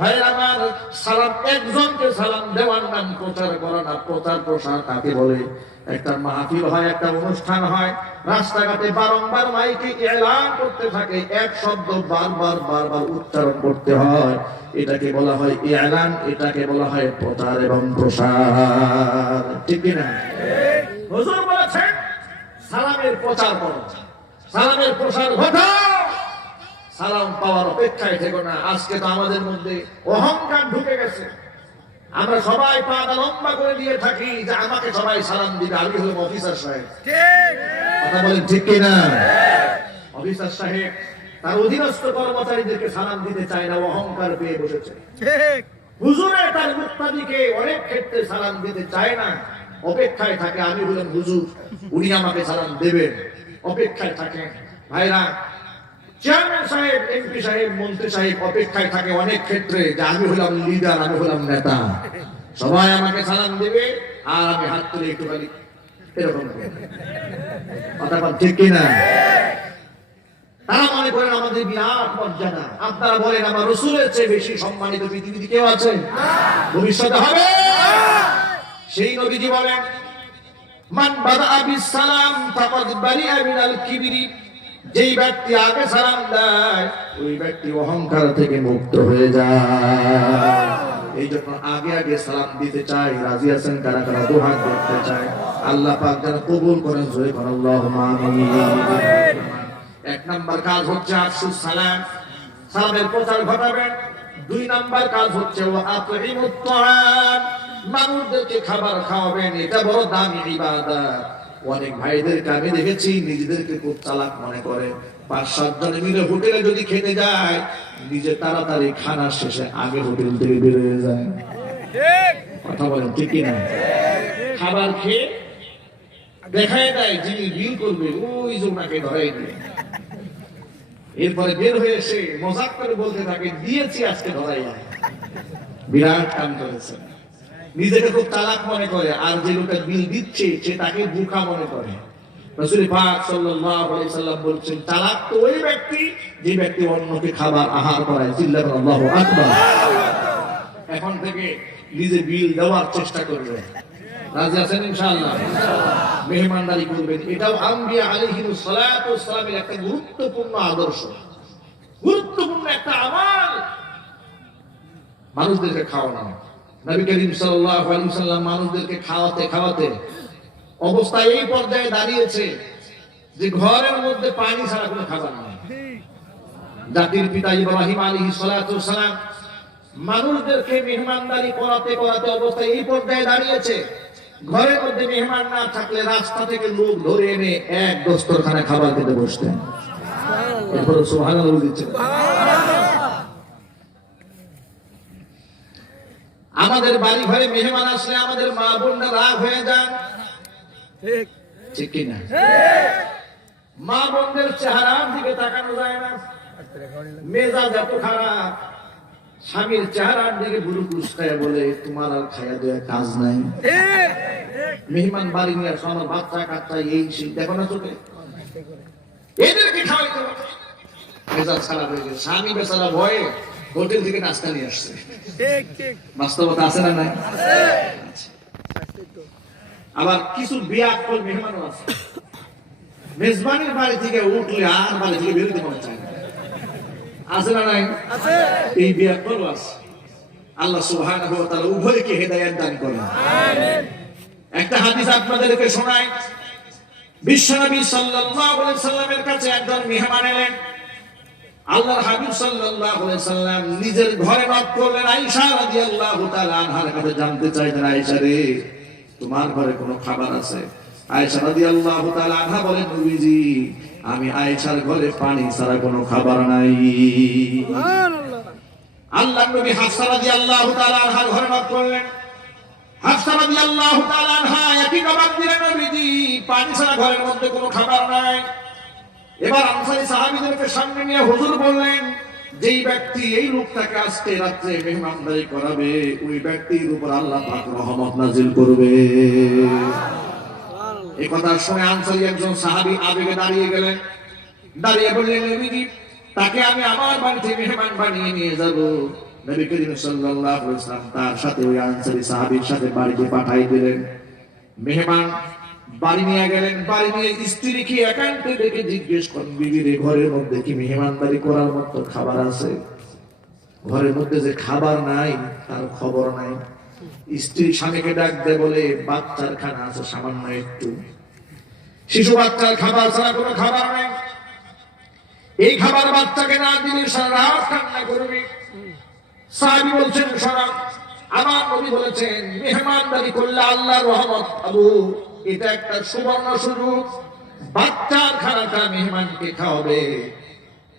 ভাইরা আমার, সালাম একজনকে সালাম দেওয়ার নাম প্রচার করা না। প্রচার প্রসার কাকে বলে? একটা মাহফিল হয়, একটা অনুষ্ঠান হয়, রাস্তাঘাটে বারংবার মাইকে এলান করতে থাকে, এক শব্দ বারবার বারবার উচ্চারণ করতে হয়, এটাকে বলা হয় এলান, এটাকে বলা হয় প্রচার এবং প্রসার। ঠিক কিনা? হুজুর বলেছেন সালামের প্রচার করো, সালামের প্রসার ঘটাও। সালাম পাওয়ার অপেক্ষায় থেকো না। আজকে তো আমাদের মধ্যে অহংকার ঢুকে গেছে, আমরা সবাই পাটা লম্বা করে দিয়ে থাকি যে আমাকে সবাই সালাম দিবে, আমি হলাম অফিসার সাহেব। কথা বলেন ঠিক কিনা? অফিসার সাহেব তার অধীনস্থ কর্মচারীদেরকে সালাম দিতে চায় না, অহংকার পেয়ে বসেছে। হুজুরে তার মুক্তাদিকে অনেক ক্ষেত্রে সালাম দিতে চায় না, অপেক্ষায় থাকে আমি হলাম হুজুর, উনি আমাকে সালাম দেবেন, অপেক্ষায় থাকে। ভাইরা, চেয়ারম্যান সাহেব, এমপি সাহেব, মন্ত্রী সাহেব অপেক্ষায় থাকে অনেক ক্ষেত্রে যে আমি হলাম লিডার, আমি হলাম নেতা, সবাই আমাকে সালাম দেবে আর আমি হাত তুলে একটু খালি এরকম কথা বল ঠিক কিনা? তারা মনে করেন আমাদের বিরাট মর্যাদা। আপনারা বলেন আমার রাসূলের চেয়ে বেশি সম্মানিত পৃথিবীতে কেউ আছে? ভবিষ্যতে হবে। সেই নবীজি বলেন, মান বাদা বিস সালাম ফাকাদ বারিআ মিনাল কিবরি, যেই ব্যক্তি আগে সালাম দেয় ওই ব্যক্তি অহংকার থেকে মুক্ত হয়ে যায়। এই জন্য আগে আগে সালাম দিতে চাই। রাজি আছেন কারা কারা? দোয়া করতে চাই, আল্লাহ পাক যেন কবুল করেন। জয় করেন আল্লাহুম্মা আমিন। এক নাম্বার কাজ হচ্ছে আফসুস সালাম, সালামের প্রচার ঘটাবেন। দুই নাম্বার কাজ হচ্ছে ওয়া আতইমুত তাআম, মানুষদেরকে খাবার খাওয়াবেন। এটা বড় দামি ইবাদত। অনেক ভাইদেরকে আমি দেখেছি নিজেদেরকে খুব চালাক মনে করে, ৫-৭ জন মিলে হোটেলে যদি খেতে যায়, নিজে তাড়াতাড়ি খানা শেষে আগে হোটেল থেকে বের হয়ে যায়। কথা বলেন ঠিক কিনা? খাবার খেয়ে দেখায় দেয় যিনি বিল করবে ওই জোনাকে ধরাই দিয়ে, এরপরে বের হয়ে এসে মজাক করে বলতে থাকে দিয়েছি আজকে ধরাই। বিরাট কাম করেছে, নিজেকে খুব চালাক মনে করে, আর যে লোকটা বিল দিচ্ছে সে তাকে বোকা মনে করে। রাসূল পাক সাল্লাল্লাহু আলাইহি সাল্লাম বলেছেন, চালাক তো ওই ব্যক্তি যে ব্যক্তি অন্যকে খাবার আহার করায়। চিল্লাবেন আল্লাহু আকবার। এখন থেকে নিজে বিল দেওয়ার চেষ্টা করবে। রাজি আছেন ইনশাআল্লাহ? মেহমানদারি করবেন। এটাও আম্বিয়া আলাইহিস সালাতু ওয়াস সালামের একটা গুরুত্বপূর্ণ আদর্শ, গুরুত্বপূর্ণ একটা আমল, মানুষদেরকে খাওয়ানো। নবী করিম সাল্লাল্লাহু আলাইহি ওয়াসাল্লাম মানুষদেরকে খাওয়াতে খাওয়াতে অবস্থা এই পর্যায়ে দাঁড়িয়েছে যে ঘরের মধ্যে পানি ছাড়া কোনো খাবার নেই। জাতির পিতা ইব্রাহিম আলাইহিস সালাতু ওয়াস সালাম মানুষদেরকে মেহমানদারি করাতে করাতে অবস্থা এই পর্যায়ে দাঁড়িয়েছে, ঘরের মধ্যে মেহমান না থাকলে রাস্তা থেকে লোক ধরে এনে এক দস্তরখানায় খাবার খেতে বসতেন। এরপরে সুবহানাল্লাহ বলছেন। আমাদের বাড়ি ঘরে মেহমান আসলে আমাদের মা বোনরা রাগ হয়ে যান, ঠিক কিনা? মা বোনদের চেহারার দিকে তাকানো যায় না, মেজাজ এত খারাপ। স্বামীর চেহারার দিকে বুড়ো কুস্তায় বলে তোমার আর খায়া দেওয়া কাজ নাই। মেহমান বাড়ি নিয়ে আসো, আমার বাচ্চা কাচ্চা এই সেই দেখো না চোখে, এদেরকে খাওয়াইতে হবে। মেজাজ খারাপ হয়ে গেছে, স্বামী বেচারা ভয়ে হোটেল থেকে নাস্তা নিয়ে আসছে। বাস্তবতা আছে না নাই? আবার কিছু বিয়াক্কল মেহমানও আছে, মেজবানের বাড়ি থেকে উঠলে আর বাড়ি থেকে বেরোতে মনে চায় না। আছে না নাই? এই বিয়াক্কলও আছে। আল্লাহ সুবহানাহু ওয়া তাআলা উভয়কে হেদায়েত দান করেন। আমিন। একটা হাদিস আপনাদেরকে শোনাই। বিশ্বনবী সাল্লাল্লাহু আলাইহি সাল্লামের কাছে একজন মেহমান এলেন। আল্লাহর হাবিব সাল্লাল্লাহু আলাইহি সাল্লাম নিজের ঘরে নক করলেন। আয়েশা রাদিয়াল্লাহু তাআলা আনহার কাছে জানতে চাইলেন, আয়েশা রে তোমার ঘরে কোনো খাবার আছে? আয়েশা রাদিয়াল্লাহু তাআলা আনহা বলেন, নবীজি আমি আয়েশার ঘরে পানি ছাড়া কোনো খাবার নাই। সুবহানাল্লাহ। আল্লাহর নবী হাফসা রাদিয়াল্লাহু তাআলা আনহার ঘরে নক করলেন। হাফসা রাদিয়াল্লাহু তাআলা আনহা একই জবাব দিলেন, নবীজি পানি ছাড়া ঘরের মধ্যে কোনো খাবার নাই। এবার আনসারী সাহাবীদেরকে সামনে নিয়ে হুজুর বললেন, যেই ব্যক্তি এই লোকটাকে আজকে রাত্রে মেহমানদারি করাবে ওই ব্যক্তির উপর আল্লাহ পাক রহমত নাজিল করবে। এই কথা শুনে আনসারী একজন সাহাবী আবেগে দাঁড়িয়ে গেলেন, দাঁড়িয়ে বললেন, নবীজি তাকে আমি আমার বাড়িতে মেহমান বানিয়ে নিয়ে যাব। নবী করিম সাল্লাল্লাহু আলাইহি ওয়াসাল্লাম তার সাথে ওই আনসারী সাহাবীর সাথে বাড়িতে পাঠিয়ে দিলেন। মেহমান বাড়ি নিয়ে গেলেন। বাড়ি নিয়ে স্ত্রীকে একান্তে ডেকে জিজ্ঞেস করেন, বিবি রে ঘরের মধ্যে কি মেহমানদারি করার মতো খাবার আছে? ঘরের মধ্যে যে খাবার নাই তার খবর নাই। স্ত্রী স্বামীকে ডাক দেয়, বলে বাচ্চার খানা আছে সামান্য একটু, শিশু বাচ্চার খাবার ছাড়া কোনো খাবার নাই। এই খাবার বাচ্চাকে না দিলে সারা রাত কান্না করবে। সাহাবী বলছেন, শোনো, আমার নবী বলেছেন মেহমানদারি করলে আল্লাহর রহমত পাবো। এটা একটা সুবর্ণ সুযোগ। বাচ্চার খানাটা মেহমানকে খাওয়াবে,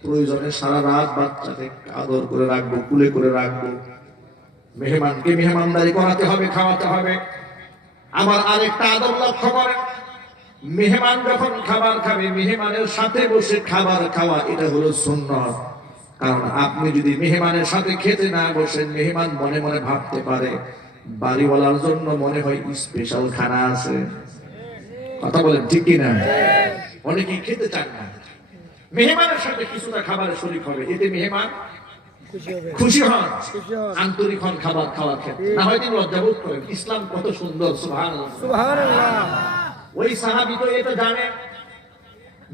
প্রয়োজনে সারা রাত বাচ্চাকে আদর করে রাখবো, কুলে করে রাখবো। মেহমানকে মেহমানদারি করাতে হবে, খাওয়াতে হবে। আবার আরেকটা আদব লক্ষ্য করেন, মেহমান যখন খাবার খাবে মেহমানের সাথে বসে খাবার খাওয়া, এটা হলো সুন্নাত। কারণ আপনি যদি মেহমানের সাথে খেতে না বসেন, মেহমান মনে মনে ভাবতে পারে বাড়িওয়ালার জন্য মনে হয় স্পেশাল খানা আছে। কথা বলেন ঠিক কিনা? অনেকেই খেতে চান না, মেহমানের সাথে কিছুটা খাবারের শরীক হবে, এতে মেহমান খুশি হন, আন্তরিক হন খাবার খাওয়ার ক্ষেত্রে। না হয় তিনি লজ্জাবোধ করেন। ইসলাম কত সুন্দর, সুবহানাল্লাহ সুবহানাল্লাহ। ওই সাহাবী তো এটা জানেন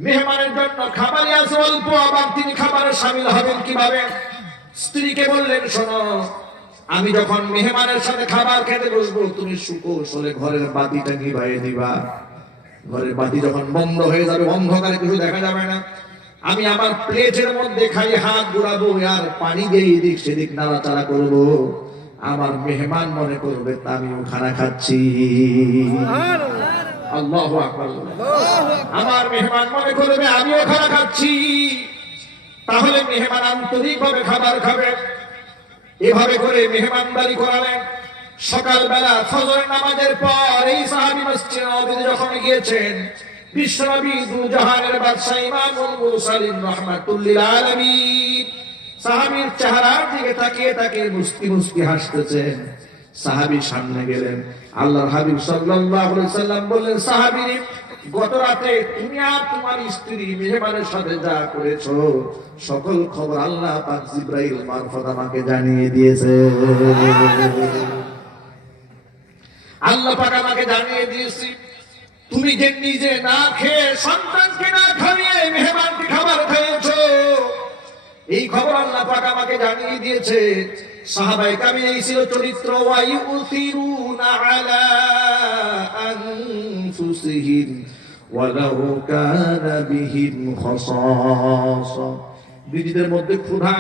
মেহমানের জন্য খাবারই আছে অল্প, আবার তিনি খাবারে শামিল হবেন কিভাবে? স্ত্রীকে বললেন, শোনো, আমি যখন মেহমানের সাথে খাবার খেতে বসবো, তুমি সুকৌশলে ঘরের বাতিটা নিভাইয়ে দিবা। ঘরের বাতি যখন বন্ধ হয়ে যাবে, অন্ধকারে কিছু দেখা যাবে না, আমি আমার প্লেটের মধ্যে খাই হাত ঘুরাবো আর পানি দিয়ে এদিক সেদিক নাড়াচাড়া করবো। আমার মেহমান মনে করবে আমিও খানা খাচ্ছি। আল্লাহু আকবার। আমার মেহমান মনে করবে আমিও খানা খাচ্ছি। তাহলে মেহমান আন্তরিকভাবে খাবার খাবে। এভাবে করে মেহমানদারি করালেন। সকালবেলা ফজর নামাজের পর এই সাহাবী মসজিদে নববীতে যখন গিয়েছেন, বিশ্বনবী দুজাহানের বাদশা ইমামুল মুরসালিন রাহমাতুল লিল আলামিন সাহাবীর চেহারার দিকে তাকিয়ে তাকিয়ে মুস্কি মুস্কি হাসতেছেন। সাহাবী সামনে গেলেন, আল্লাহর হাবিব সাল্লাল্লাহু আলাইহি সাল্লাম বললেন, সাহাবী, গত রাতে তুমি আর তোমার স্ত্রী মেহমানের সাথে যা করেছো সকল খবর আল্লাহ পাক জিবরাইল মারফত আমাকে জানিয়ে দিয়েছে। আল্লাহ পাক আমাকে জানিয়ে দিয়েছে তুমি যে নিজে না খেয়ে সন্তানকে না খাইয়ে মেহমানকে খাবার খাইয়েছো, এই খবর আল্লাহ পাক আমাকে জানিয়ে দিয়েছে। সাহাবায়ে কেরাম এই ছিল চরিত্র। ওয়া ইউসিরুনা আলা আনফুসিহিম ওয়ালাউ কানা বিহিম খাসাসা। নিজেদের মধ্যে ক্ষুধা,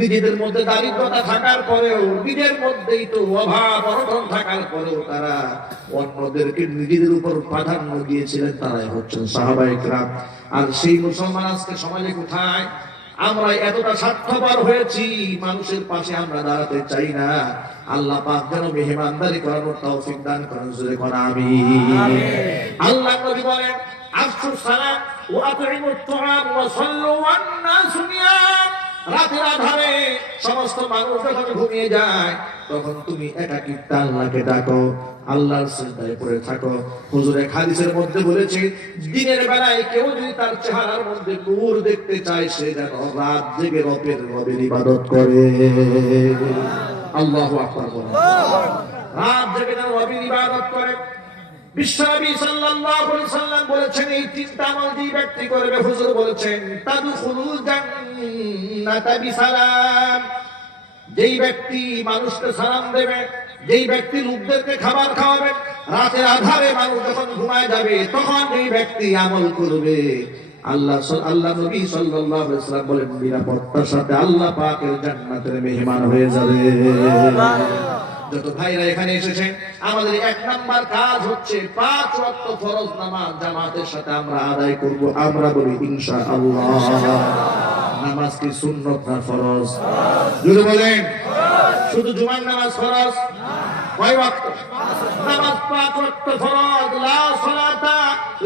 নিজেদের মধ্যে দারিদ্রতা থাকার পরেও, নিজের মধ্যেই তো অভাব অনটন থাকার পরেও তারা অন্যদেরকে নিজেদের উপর প্রাধান্য দিয়েছিলেন। তারাই হচ্ছেন সাহাবায়ে কেরাম। আর সেই মুসলমান আজকে সমাজে কোথায়? আমরা এতটা স্বার্থপর হয়েছি, মানুষের পাশে আমরা দাঁড়াতে চাই না। আল্লাহ পাক যেন মেহমানদারি করার তৌফিক দান করেন। জোরে কোন আমিন। আল্লাহ নবী বলেন, আফসুস সালাম ওয়া আতইমুত তুআম ওয়া সাল্লু ওয়ান নাসু নিয়াম। রাতের আধারে সমস্ত মানুষ যখন ঘুমিয়ে যায়, তখন তুমি একাকিত্বে আল্লাহকে ডাকো, আল্লাহর সিজদায় পড়ে থাকো। হুজুরে হাদিসের মধ্যে বলেছে, দিনের বেলায় কেউ যদি তার চেহারার মধ্যে নূর দেখতে চায়, সে যেন রাত জেগে রবের ইবাদত করে। আল্লাহু আকবার। রাত জেগে যেন রবের ইবাদত করে। বিশ্বনবী সাল্লাল্লাহু আলাইহি সাল্লাম বলেছেন, এই তিনটা আমল যে ব্যক্তি করবে, হুজুর বলেছেন, তাদখুলুল জান্নাতা বিসালাম। যেই ব্যক্তি মানুষকে সালাম দেবে, যেই ব্যক্তি লোকদেরকে খাবার খাওয়াবে, রাতের আধারে মানুষ যখন ঘুমায় যাবে, তখন যেই ব্যক্তি আমল করবে, আল্লাহ নবী সাল্লাল্লাহু আলাইহি ওয়াসাল্লাম বলেন, নিরাপত্তার সাথে আল্লাহ পাকের জান্নাতের মেহমান হয়ে যাবে। যত ভাইরা এখানে এসেছেন, আমাদের এক নাম্বার কাজ হচ্ছে 5 ওয়াক্ত ফরজ নামাজ জামাতের সাথে আমরা আদায় করব। আমরা বলি ইনশাআল্লাহ। নামাজ কি সুন্নাত না ফরজ? যদি বলেন শুধু জুমার নামাজ ফরজ, কয় ওয়াক্ত নামাজ? 5 ওয়াক্ত ফরজ। লা সালাতা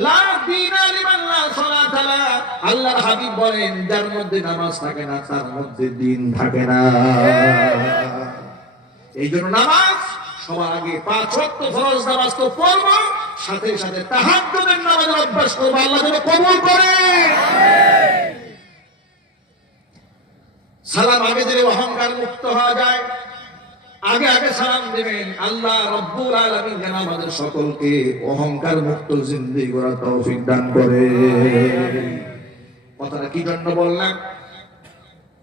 লা দীনা লিমান লা সালাতা লা। আল্লাহর হাবিব বলেন, যার মধ্যে নামাজ থাকে না তার মধ্যে দ্বীন থাকে না। এই জন্য নামাজ সবার আগে 5 ওয়াক্ত ফরজ নামাজ তো পড়ব, সাথে সাথে তাহাজ্জুদের নামাজের অভ্যাস করব। আল্লাহ যেন কবুল করে। সালাম আগে দিলে অহংকার মুক্ত হওয়া যায়। আগে আগে সালাম দেবেন। আল্লাহ রাব্বুল আলামিন যেন আমাদের সকলকে অহংকার মুক্ত জিন্দেগি গড়ার তৌফিক দান করে। কথাটা কি জন্য বললাম?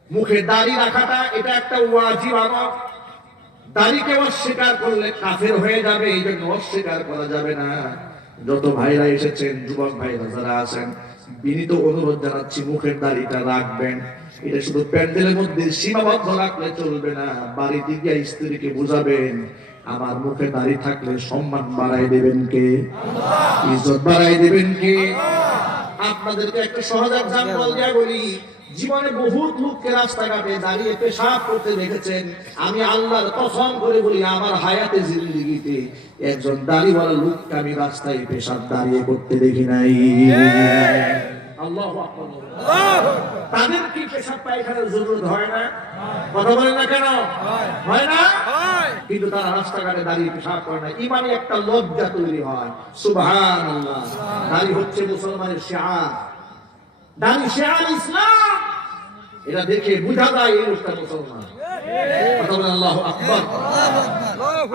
মুখে দাড়ি রাখাটা এটা একটা ওয়াজিব আমল। দাড়িকে অস্বীকার করলে কাফের হয়ে যাবে, এই জন্য অস্বীকার করা যাবে না। যত ভাইরা এসেছেন, যুবক ভাইরা যারা আছেন, বিনীত অনুরোধ জানাচ্ছি, মুখের দাড়িটা রাখবেন। এটা শুধু প্যান্ডেলের মধ্যে সীমাবদ্ধ রাখলে চলবে না, বাড়িতে গিয়ে স্ত্রীকে বুঝাবেন আমার মুখে দাড়ি থাকলে সম্মান বাড়াই দেবেন কে? ইজ্জত বাড়াই দেবেন কে? আপনাদেরকে একটা সহজ এক্সাম্পল দিয়ে বলি, জীবনে বহুত লোককে রাস্তাঘাটে দাঁড়িয়ে পেশাব করতে দেখেছেন। আমি আল্লাহর কসম করে বলি, আমার হায়াতে জিন্দেগিতে একজন দাড়িওয়ালা লোককে আমি রাস্তায় পেশাব দাঁড়িয়ে করতে দেখি নাই। আল্লাহু আকবার। তাদের কি পেশাব পায়খানার জরুরত হয় না? কথা বলেন না কেন? হয় না? কিন্তু তারা রাস্তাঘাটে দাঁড়িয়ে পেশাব করে না। ইমানে একটা লজ্জা তৈরি হয়। সুবহানাল্লাহ। দাড়ি হচ্ছে মুসলমানের শিআর, দাড়ি শিআর ইসলাম। এটা দেখে বোঝা যায় এই লোকটা মুসলমান। কথা বলেন আল্লাহু আকবার।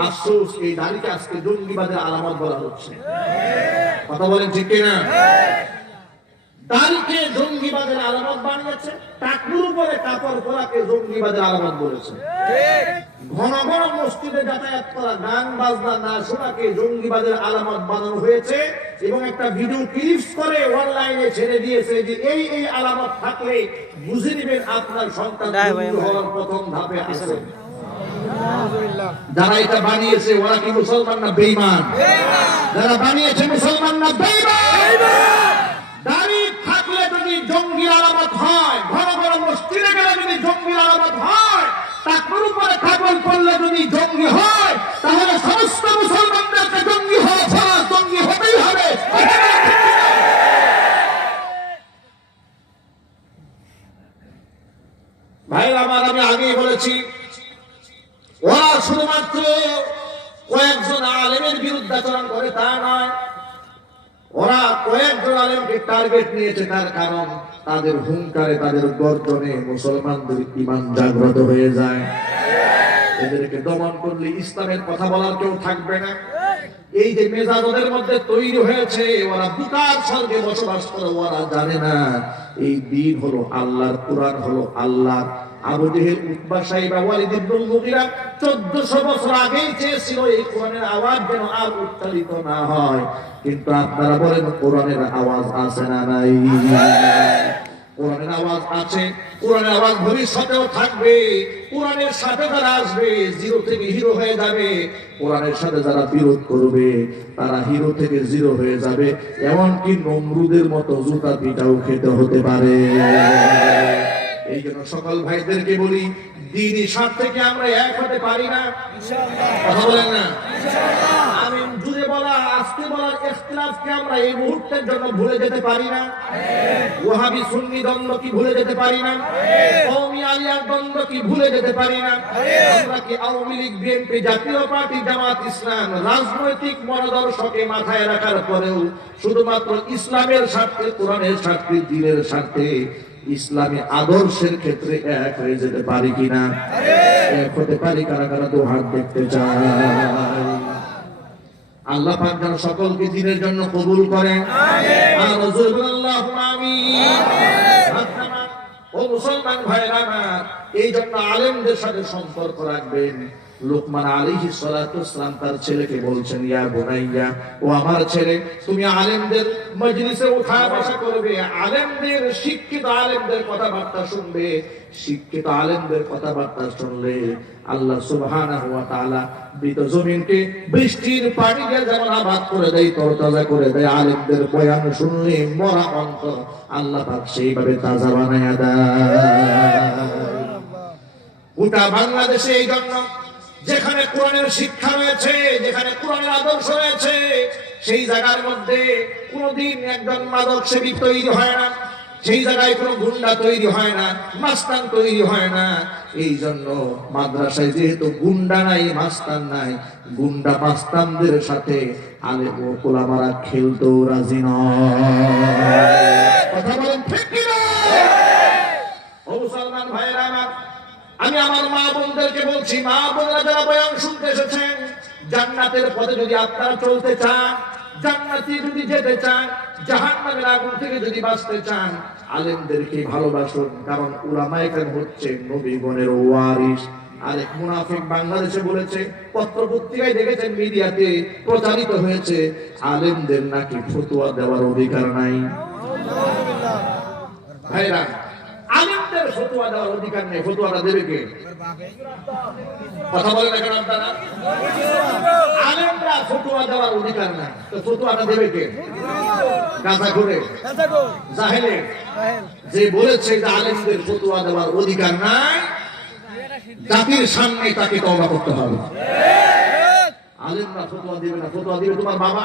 আফসোস, এই দাড়িকে আজকে জঙ্গিবাদের আলামত বলা হচ্ছে। কথা বলেন ঠিক কিনা? দাড়িকে জঙ্গিবাদের আলামত বানিয়েছে, টাকনুর উপরে কাপড় পরাকে জঙ্গিবাদের আলামত বলেছে। ঘন ঘন মসজিদে যাতায়াত করা, গান বাজনা না শোনাকে জঙ্গিবাদের আলামত বানানো হয়েছে এবং একটা ভিডিও ক্লিপস করে অনলাইনে ছেড়ে দিয়েছে যে এই এই আলামত থাকলে বুঝে নেবেন আপনার সন্তান জঙ্গি হওয়ার প্রথম ধাপে আছে। যারা এটা বানিয়েছে ওরা কি মুসলমান না বেঈমান? যারা বানিয়েছে মুসলমান না বেঈমান? দাড়ি থাকলে যদি জঙ্গির আলামত হয়, ঘন ঘন মসজিদে গেলে যদি জঙ্গির আলামত হয়, তার উপরে কাপড় পরলে যদি জঙ্গি হয়, তাহলে সমস্ত মুসলমানদেরকে জঙ্গি হওয়া ফরজ, জঙ্গি হতেই হবে। ভাই আমার, আমি আগেই বলেছি, ওরা শুধুমাত্র কয়েকজন আলেমের বিরুদ্ধাচরণ করে তা নয়, ওরা কয়েকজন আলেমকে টার্গেট নিয়েছে। তার কারণ তাদের হুঙ্কারে, তাদের গর্জনে মুসলমানদের ঈমান জাগ্রত হয়ে যায়। এদেরকে দমন করলে ইসলামের কথা বলার কেউ থাকবে না। এই যে মেজাজ ওদের মধ্যে তৈরি হয়েছে, ওরা বুকার স্বর্গে বসবাস করে, ওরা জানে না এই দ্বীন হলো আল্লাহর, কোরআন হলো আল্লাহ। আবু জেহেল, উতবা, সাইবা, ওয়ালিদ ইবনুল মুগীরা 1400 বছর আগেই চেয়েছিল এই কোরআনের আওয়াজ যেন আর উচ্চারিত না হয়, কিন্তু আপনারা বলেন কোরআনের আওয়াজ আছে না নাই? কোরআনের আওয়াজ আছে, কোরআনের আওয়াজ ভবিষ্যতেও থাকবে। কোরআনের সাথে যারা আসবে জিরো থেকে হিরো হয়ে যাবে, কোরআনের সাথে যারা বিরোধ করবে তারা হিরো থেকে জিরো হয়ে যাবে। এমনকি নমরুদের মতো জুতা পিটাও খেতে হতে পারে। এই জন্য সকল ভাইদেরকে বলি, দ্বীনি স্বার্থ থেকে আমরা এক হতে পারি না? কথা বলেন না? আমি জুড়ে বলা, আজকে বলার ইখতিলাফকে আমরা এই মুহূর্তের জন্য ভুলে যেতে পারি না? ওয়াহাবি সুন্নি দ্বন্দ্ব কি ভুলে যেতে পারি না? কওমি আলিয়ার দ্বন্দ্ব কি ভুলে যেতে পারি না? আমরা কি আওয়ামী লীগ, বিএনপি, জাতীয় পার্টি, জামাত ইসলাম রাজনৈতিক মনোদর্শকে মাথায় রাখার পরেও শুধুমাত্র ইসলামের স্বার্থে, কোরআনের স্বার্থে, দ্বীনের স্বার্থে, ইসলামী আদর্শের ক্ষেত্রে এক হয়ে যেতে পারি কিনা? এক হতে পারি? কারা কারা তো হাত দেখতে চায়? আল্লাহ পাক যেন সকলকে দ্বীনের জন্য কবুল করেন। ও মুসলমান ভাইরা আমার, এই জন্য আলেমদের সাথে সম্পর্ক রাখবেন। লোকমান আলাইহিস সালাতু ওয়াসসালাম তার ছেলেকে বলছেন, ইয়া বুনাইয়া, ও আমার ছেলে, তুমি আলেমদের মজলিসে উঠা বসা করবে, আলেমদের, শিক্ষিত আলেমদের কথাবার্তা শুনবে। শিক্ষিত আলেমদের কথাবার্তা শুনলে আল্লাহ সুবহানাহু ওয়া তাআলা মৃত জমিনকে বৃষ্টির পানি দিয়ে যেমন আবাদ করে দেয়, তরতাজা করে দেয়, আলেমদের বয়ান শুনলে মরা অন্তর আল্লাহ পাক সেইভাবে তাজা বানায়া দেয়। গোটা বাংলাদেশে এই জন্য যেখানে কোরআনের শিক্ষা রয়েছে, যেখানে কোরআনের আদর্শ রয়েছে, সেই জায়গার মধ্যে কোনোদিন একজন মাদক সেবী তৈরি হয় না, সেই জায়গায় কোনো গুন্ডা তৈরি হয় না, মাস্তান তৈরি হয় না। এই জন্য মাদ্রাসায় যেহেতু গুন্ডা নাই, মাস্তান নাই, গুন্ডা মাস্তানদের সাথে আলেম ও ওলামারা খেলতেও রাজি নয়। কথা বলেন ঠিক কিনা? ও মুসলমান ভাইরা আমার, আমি আমার মা বোনদেরকে বলছি, মা বোনরা যারা বয়ান শুনতে এসেছেন, জান্নাতের পথে যদি আপনারা চলতে চান, জান্নাতে যদি যেতে চান, জাহান্নামের আগুন থেকে যদি বাঁচতে চান, আলেমদেরকে ভালোবাসুন। কারণ উলামায়ে কেরাম হচ্ছে নবীগণের ওয়ারিস। আরেক মুনাফিক বাংলাদেশে বলেছে, পত্র পত্রিকায় দেখেছেন, মিডিয়াতে প্রচারিত হয়েছে, আলেমদের নাকি ফতোয়া দেওয়ার অধিকার নাই। ভাইরা, আলেমদের ফতোয়া দেওয়ার অধিকার নেই। ফতোয়াটা দেবে কে? কথা বলেন এখন আপনারা। আলেমরা ফতোয়া দেওয়ার অধিকার নাই, তো ফতোয়াটা দেবে কে? গাঁজা করে জাহেলে যে বলেছে যে আলেমদের ফতোয়া দেওয়ার অধিকার নাই, জাতির সামনে তাকে তওবা করতে হবে। আলেমরা ফতোয়া দিবে না, ফতোয়া দিবে তোমার বাবা।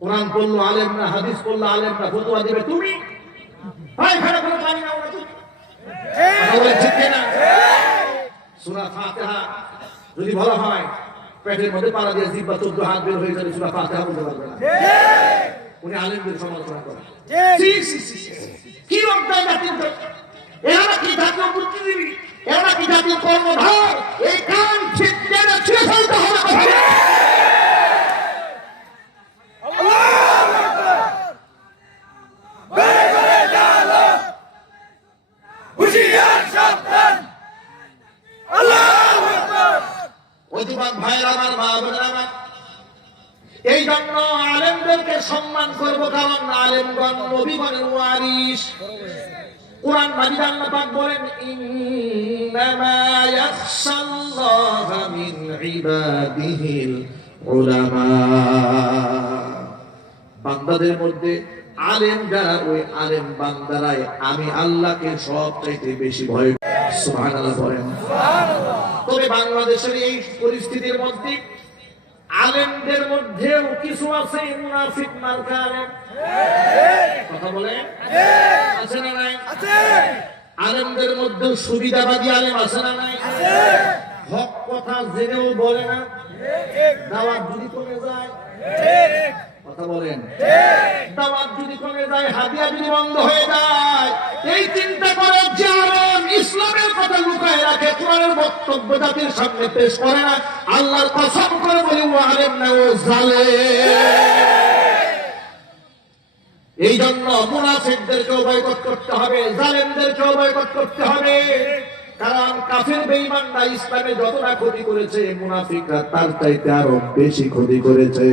কোরআন পড়লো আলেমরা, হাদিস পড়লো আলেমরা, ফতোয়া দিবে তুমি। পায়খানা করে পানি নাও না তুমি। কথা বলেন ঠিক কিনা? সূরা ফাতিহা যদি বলা হয় পেটের মধ্যে পাড়া দিয়ে জিহ্বা 14 হাত বের হয়ে যাবে, সূরা ফাতিহা বলতে পারবে না। উনি আলেমদের সমালোচনা করেন। কি অজ্ঞান জাতির, এরা কি জাতীয় বুদ্ধিজীবী, এরা কি জাতীয় কর্মধার? এই কান ঠিক জেনে ছেড়ে ফেলতে হবে। এই জন্য আলেমদেরকে সম্মান করবো, কারণ আলেমগণ নবীগণের ওয়ারিস। কুরআন মাজিদ আল্লাহ পাক বলেন, ইন্নামা ইয়াখশাল্লাহা মিন ইবাদিহিল উলামা। বান্দাদের মধ্যে আলেম যারা, ওই আলেম বান্দারাই আমি আল্লাহকে সবচাইতে বেশি ভয় করি। সুবহানাল্লাহ বলেন। তবে বাংলাদেশের এই পরিস্থিতির মধ্যে আলেমদের মধ্যেও কিছু আছে মুনাফিক মার্কা আলেম। কথা বলে আছে না নাই? আলেমদের মধ্যে সুবিধাবাদী আলেম আছে না নাই? হক কথা জেনেও বলে না, দাওয়াত যদি কমে যায়, কথা বলেন, দাওয়াত যদি কমে যায়, হাদিয়া যদি বন্ধ হয়ে যায়, এই চিন্তা করে যে আলেম ইসলামের কথা লুকায় রাখে, কোরআনের বক্তব্য জাতির সামনে পেশ করে না, আল্লাহর কসম করে বলি ও আলেম না, ও জালেম। এই জন্য মুনাফিকদেরকেও বয়কট করতে হবে, জালেমদেরকেও বয়কট করতে হবে। কারণ কাফের বেঈমানরা ইসলামে যতটা ক্ষতি করেছে, মুনাফিকরা তার চাইতে আরো বেশি ক্ষতি করেছে।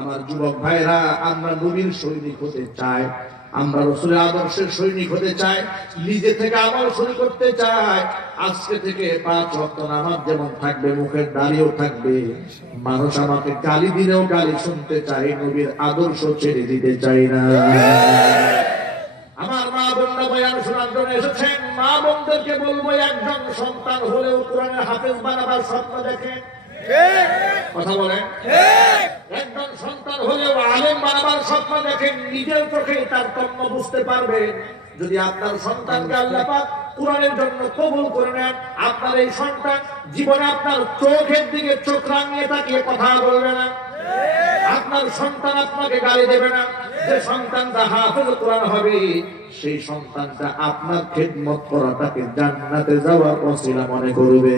আমার যুবক ভাইরা, আমরা নবীর সৈনিক হতে চাই, আমরা রাসূলের আদর্শের সৈনিক হতে চাই, নিজে থেকে আমল শুরু করতে চাই। আজকে থেকে 5 ওয়াক্ত নামাজ যেমন থাকবে, মুখের দাড়িও থাকবে। মানুষ আমাকে গালি দিলেও গালি শুনতে চাই, নবীর আদর্শ ছেড়ে দিতে চাই না। আমার মা বোনরা বয়ান শোনার জন্য এসেছেন, মা বোনদেরকে বলবো, একজন সন্তান হলেও কোরআনের হাফেজ বানাবার স্বপ্ন দেখেন। কথা বলেন। একজন সন্তান হলেও আলেম বানাবার স্বপ্ন দেখেন, নিজের চোখে তার কর্ম বুঝতে পারবেন। যদি আপনার সন্তানকে আল্লাহ পাক কোরআনের জন্য কবুল করে নেন, আপনার এই সন্তান জীবনে আপনার চোখের দিকে চোখ রাঙিয়ে তাকিয়ে কথা বলবে না, আপনার সন্তান আপনাকে গালি দেবে না। যে সন্তানটা হাফেজ কোরআন হবে, সেই সন্তানটা আপনার খেদমত করাটাকে জান্নাতে যাওয়ার ওসিলা মনে করবে।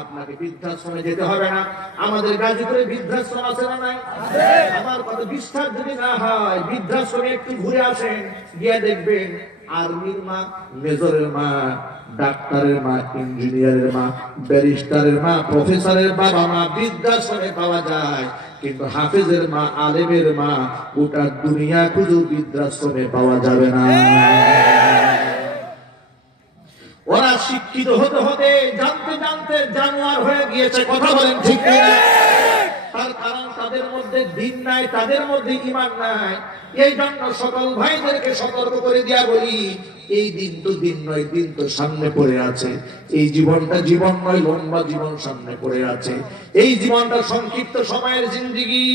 আপনাকে বৃদ্ধাশ্রমে যেতে হবে না। আমাদের গাজীপুরে বৃদ্ধাশ্রম আছে না নাই? আমার কথা বিশ্বাস যদি না হয়, বৃদ্ধাশ্রমে একটু ঘুরে আসেন, গিয়ে দেখবেন আর্মির মা, মেজরের মা, ডাক্তারের মা, ইঞ্জিনিয়ারের মা, ব্যারিস্টারের মা, প্রফেসরের বাবা মা বৃদ্ধাশ্রমে পাওয়া যায়। কিন্তু হাফেজের মা, আলেমের মা গোটা দুনিয়া খুঁজে বৃদ্ধাশ্রমে পাওয়া যাবে না। ওরা শিক্ষিত হতে হতে, জানতে জানতে জানোয়ার হয়ে গিয়েছে। কথা বলেন ঠিক কিনা? তার কারণ তাদের মধ্যে দিন নাই, তাদের মধ্যে ঈমান নাই। এই জন্য সকল ভাইদেরকে সতর্ক করে দিয়া বলি, এই দিন তো দিন নয়, দিন তো সামনে পড়ে আছে। এই জীবনটা জীবন নয়, লম্বা জীবন সামনে পড়ে আছে। এই জীবনটা সংক্ষিপ্ত সময়ের জিন্দেগি।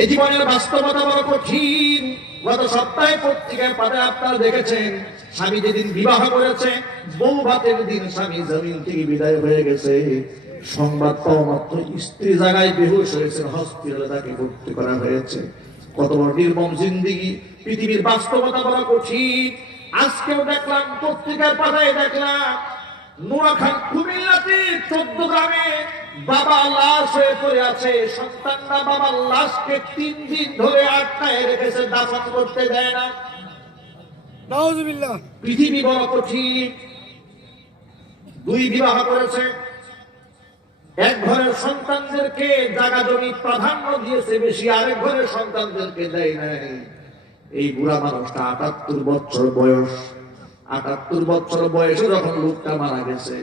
এই জীবনের বাস্তবতা বড় কঠিন। গত সপ্তাহে পত্রিকায় পাতায় আপনারা দেখেছেন, স্বামী যেদিন বিবাহ করেছে, বউ ভাতের দিন স্বামী জমিন থেকে বিদায় হয়ে গেছে। সংবাদ পাওয়া মাত্র স্ত্রী জায়গায় বেহুশ হয়েছে, হসপিটালে তাকে ভর্তি করা হয়েছে। কত বড় নির্মম জিন্দেগি। পৃথিবীর বাস্তবতা বড় কঠিন। আজকেও দেখলাম পত্রিকার পাতায়, দেখলাম নোয়াখালী কুমিল্লাতে 14 গ্রামে বাবা লাশ হয়ে পড়ে আছে। সন্তানরা বাবার লাশকে 3 দিন ধরে আটকায় রেখেছে, দাফন করতে দেয় না। নাউজুবিল্লাহ। পৃথিবী বড় কঠিন। 2 বিবাহ করেছে, এক ঘরের সন্তানদেরকে জায়গা জমি প্রাধান্য দিয়েছে বেশি, আরেক ঘরের সন্তানদেরকে দেয় নাই। এই বুড়া মানুষটা ৭৮ বছর বয়স, ৭৮ বছর বয়সে যখন লোকটা মারা গেছে,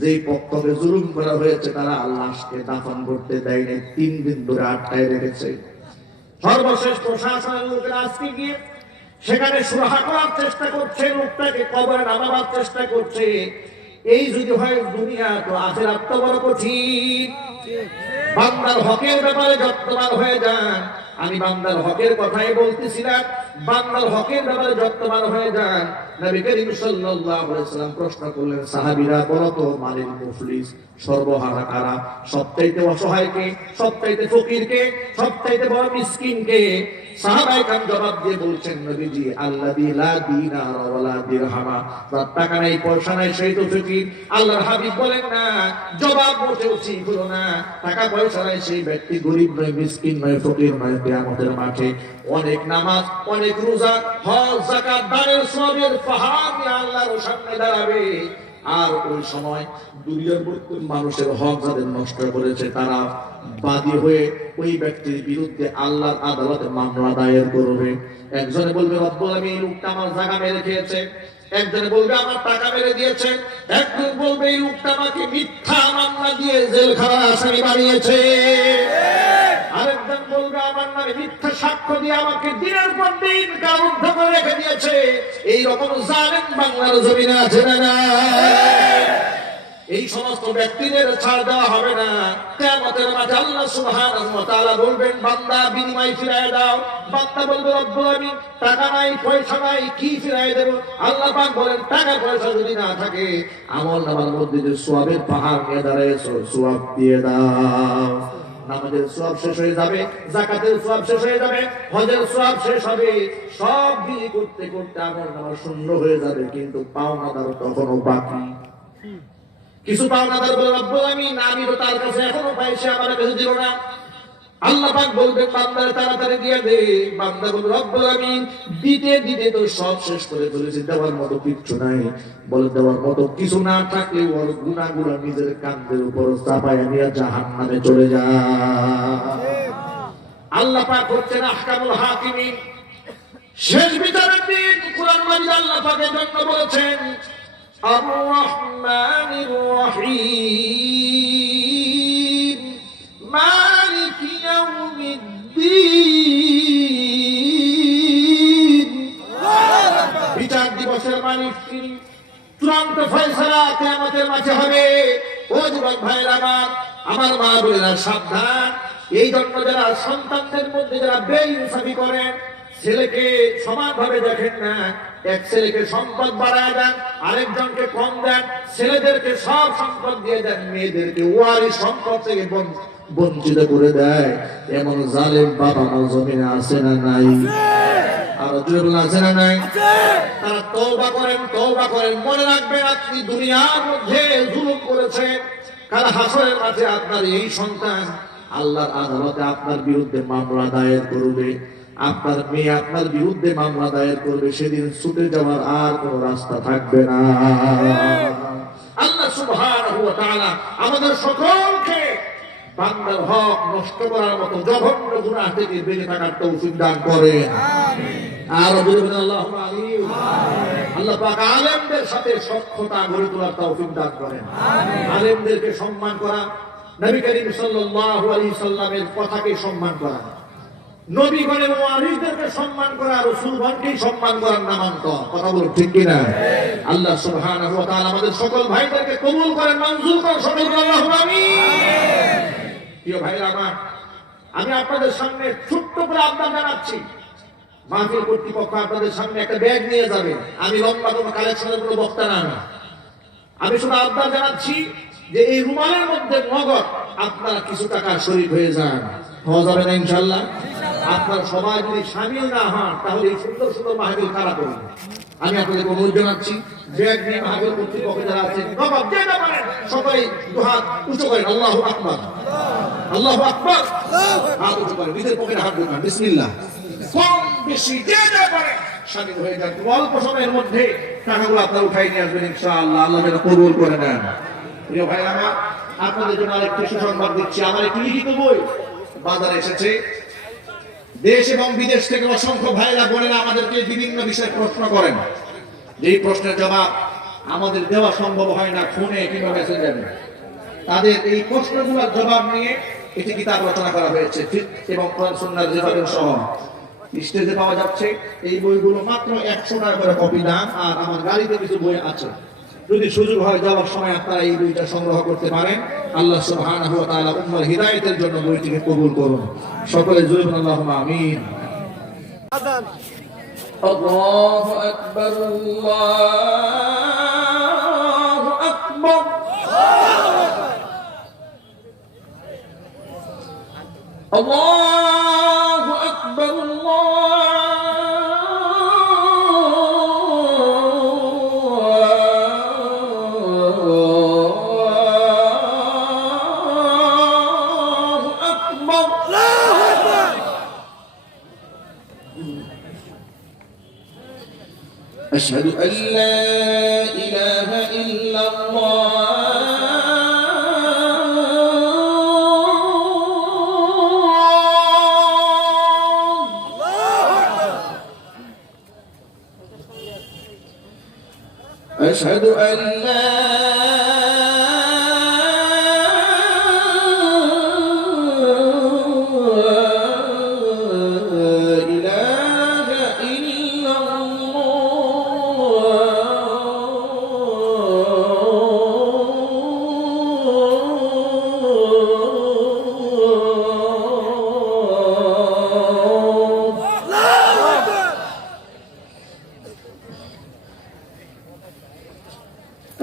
যে পক্ষে জুলুম করা হয়েছে তারা লাশকে দাফন করতে দেয় নাই, ৩ দিন ধরে আটকায় রেখেছে। সর্বশেষ প্রশাসনের লোকেরা আজকে গিয়ে সেখানে সুরাহা করার চেষ্টা করছে, লোকটাকে কবরে নামাবার চেষ্টা করছে। এই যদি হয় দুনিয়া, তো আখিরাত তো বড় কঠিন। বান্দার হকের ব্যাপারে যত্নবান হয়ে যান। আমি বান্দার হকের কথাই বলতেছিলাম, বান্দার হকের ব্যাপারে যত্নবান হয়ে যান। নবী করিম সাল্লাল্লাহু আলাইহি ওয়াসাল্লাম প্রশ্ন করলেন, সাহাবীরা বলো তো, মালিল মুফলিস, সর্বহারা কারা? সবচাইতে অসহায় কে? সবচাইতে ফকির কে? সবচাইতে বড় মিসকিন কে? সাহাবায়ে কেরাম জবাব দিয়ে বলছেন, নবীজি, আল্লাযী লা দীনার ওয়ালা দিরহামা, যার টাকা নাই পয়সা নাই সেই তো ফকির। আল্লাহর হাবিব বলেন না, জবাব মোটেও ঠিক হলো না। টাকা পয়সা নাই সেই ব্যক্তি গরীব নয়, মিসকিন নয়, ফকির নয়। কিয়ামতের মাঠে অনেক নামাজ, অনেক রোজা, হজ, যাকাত, দানের সওয়াবের পাহাড় নিয়ে আল্লাহর সামনে দাঁড়াবে। আর ওই সময় দুনিয়ার মধ্যে মানুষের হক যাদের নষ্ট করেছে, তারা বাদী হয়ে ওই ব্যক্তির বিরুদ্ধে আল্লাহর আদালতে মামলা দায়ের করবে। একজনে বলবে, রব্বুল আলামিন, এই লোকটা আমার জায়গা মেরে খেয়েছে। একজনে বলবে, আমার টাকা মেরে দিয়েছে। একজন বলবে, এই লোকটা আমাকে মিথ্যা মামলা দিয়ে জেলখানার আসামি বানিয়েছে। আরেকজন বলবে, আমার নামে মিথ্যা সাক্ষ্য দিয়ে আমাকে দিনের পর দিন কারারুদ্ধ করে রেখে দিয়েছে। এই রকম জালেম বাংলার জমিনে আছে না? এই সমস্ত ব্যক্তিদের ছাড় দেওয়া হবে না। কিয়ামতের মাঠে আল্লাহ সুবহানাহু ওয়া তাআলা বলবেন, বান্দা বিনিময় ফিরিয়ে দাও। বান্দা বলবে, রব্বুল আলামিন, টাকা নাই পয়সা নাই, কি ফিরিয়ে দেব? আল্লাহ পাক বলেন, টাকা পয়সা যদি না থাকে, আমলনামার মধ্যে যে সওয়াবের পাহাড় নিয়ে দাঁড়িয়েছো, সওয়াব দিয়ে দাও। নামাজের সওয়াব শেষ হয়ে যাবে, যাকাতের সওয়াব শেষ হয়ে যাবে, হজের সওয়াব শেষ হবে। সব দিয়ে করতে করতে আমলনামা শূন্য হয়ে যাবে, কিন্তু পাওনাদার তখনও বাকি। কিছু পাওনাদার বলে, রব্বুল আলামিন, আমি তো তার কাছে এখনো পাই, সে আমার কাছে দিল না। আল্লাহ পাক বলবেন, বান্দারে তাড়াতাড়ি দিয়ে দে। বান্দা বলবে, রব্বুল আলামিন, দিতে দিতে তো সব শেষ করে ফেলেছি, দেওয়ার মতো কিচ্ছু নাই। বলে, দেওয়ার মতো কিছু না থাকলে ওর গুনাহগুলো নিজের কাঁধের উপর চাপায় নিয়ে জাহান্নামে চলে যা। আল্লাহ পাক হচ্ছেন আহকামুল হাকিমিন, শেষ বিচারের দিন। কুরআন মাজিদ আল্লাহ পাকের জন্য বলেছেন, আর রহমানির রহিম, মালিক ইয়াউমিদ্দিন। বিচার দিবসের মালিক তিনি, চূড়ান্ত ফয়সালা কিয়ামতের মাঠে হবে। ও যুবক ভাইরা আমার মা বোনেরা, সাবধান। এই জন্য যারা সন্তানদের মধ্যে যারা বেইনসাফি করেন, ছেলেকে সমানভাবে দেখেন না, এক ছেলেকে সম্পদ বাড়ায় দেন, আরেকজনকে কম দেন, ছেলেদেরকে সব সম্পদ দিয়ে দেন, মেয়েদেরকে ওয়ারিশ সম্পদ থেকে বঞ্চিত করে দেয়। এমন জালেম বাবা মা জমিনে আছে না নাই? আর আছে না নাই? তারা তওবা করেন, তওবা করেন। মনে রাখবেন, আপনি দুনিয়ার মধ্যে জুলুম করেছেন, কাল হাসরের মাঠে আপনার এই সন্তান আল্লাহর আদালতে আপনার বিরুদ্ধে মামলা দায়ের করবে। আপনার মেয়ে আপনার বিরুদ্ধে মামলা দায়ের করবে। সেদিন ছুটে যাওয়ার আর কোন রাস্তা থাকবে না। আল্লাহ সুবহানাহু ওয়া তাআলা আমাদের সকলকে বান্দার হক নষ্ট করার মতো জঘন্য গুনাহ থেকে বেঁচে থাকার তৌফিক দান করেন। আমিন। আর বলবেন আল্লাহুম্মা আমিন। আল্লাহ পাক আলেমদের সাথে সখ্যতা গড়ে তোলার তৌফিক দান করেন। আমিন। আলেমদেরকে সম্মান করা, নবী করিম সাল্লাল্লাহু আলাইহি সাল্লামের কথাকে সম্মান করা, নবীগণের ওয়ারিসদেরকে সম্মান করা, রাসূলগণকে সম্মান করার নামান্তর। কথা বলুন, ঠিক কি না? আল্লাহ সুবহানাহু ওয়া তাআলা আমাদের সকল ভাইদেরকে কবুল করেন, মঞ্জুর করেন। সকলকে আল্লাহুম্মা আমিন। প্রিয় ভাইরা আমার, আমি আপনাদের সামনে ছোট্ট করে আবদার জানাচ্ছি। মাহফিল কর্তৃপক্ষ আপনাদের সামনে একটা ব্যাগ নিয়ে যাবে। আমি লম্বা কোনো কালেকশনের কোনো বক্তা না। আমি শুধু আবদার জানাচ্ছি যে এই রুমালের মধ্যে নগদ আপনারা কিছু টাকা শরীক হয়ে যান। হওয়া যাবে না ইনশাআল্লাহ? আপনার সবাই যদি শামিল না হন, তাহলে এই সুন্দর সুন্দর মাহফিল খারাপ হবে। আমি আপনাদেরকে অনুরোধ জানাচ্ছি, ব্যাগ নিয়ে মাহফিল কর্তৃপক্ষ যারা আছেন, নগদ যেটা পারেন সবাই দুহাত উঁচু করেন। আল্লাহু আকবার, আল্লাহু আকবার। হাত উঁচু করেন, নিজের পকেটে হাত ঢোকান। বিসমিল্লাহ। কম বেশি যেটা পারেন শামিল হয়ে যান। অল্প সময়ের মধ্যে টাকাগুলো আপনারা উঠাই নিয়ে আসবেন ইনশাআল্লাহ। আল্লাহ যেন কবুল করে নেন। প্রিয় ভাই আমার, আপনাদের জন্য আরেকটি সুসংবাদ দিচ্ছি। আমার একটি লিখিত বই বাজারে এসেছে। দেশ এবং বিদেশ থেকে অসংখ্য ভাইরা বোনেরা আমাদেরকে বিভিন্ন বিষয়ে প্রশ্ন করেন, যেই প্রশ্নের জবাব আমাদের দেওয়া সম্ভব হয় না ফোনে কিংবা মেসেঞ্জারে। তাদের এই প্রশ্নগুলোর জবাব নিয়ে একটি কিতাব রচনা করা হয়েছে, ফিকহ এবং কোরআন সুন্নাহর রেফারেন্স সহ। স্টেজে পাওয়া যাচ্ছে। এই বইগুলো মাত্র 100 টাকা করে কপি দাম। আর আমার গাড়িতে কিছু বই আছে, যদি সুযোগ হয় যাওয়ার সময় আপনারা এই বইটা সংগ্রহ করতে পারেন। আল্লাহ সুবহানাহু ওয়া তাআলা উম্মার হিদায়াতের জন্য বইটিকে কবুল করুন। সকলে জোরে বলুন আল্লাহুম্মা আমিন। আল্লাহু আকবার, আল্লাহু আকবার। আল্লাহু আকবার, আল্লাহু আকবার। আশহাদু আল্লা ইলাহা ইল্লাল্লাহ। أشهد أن لا إله إلا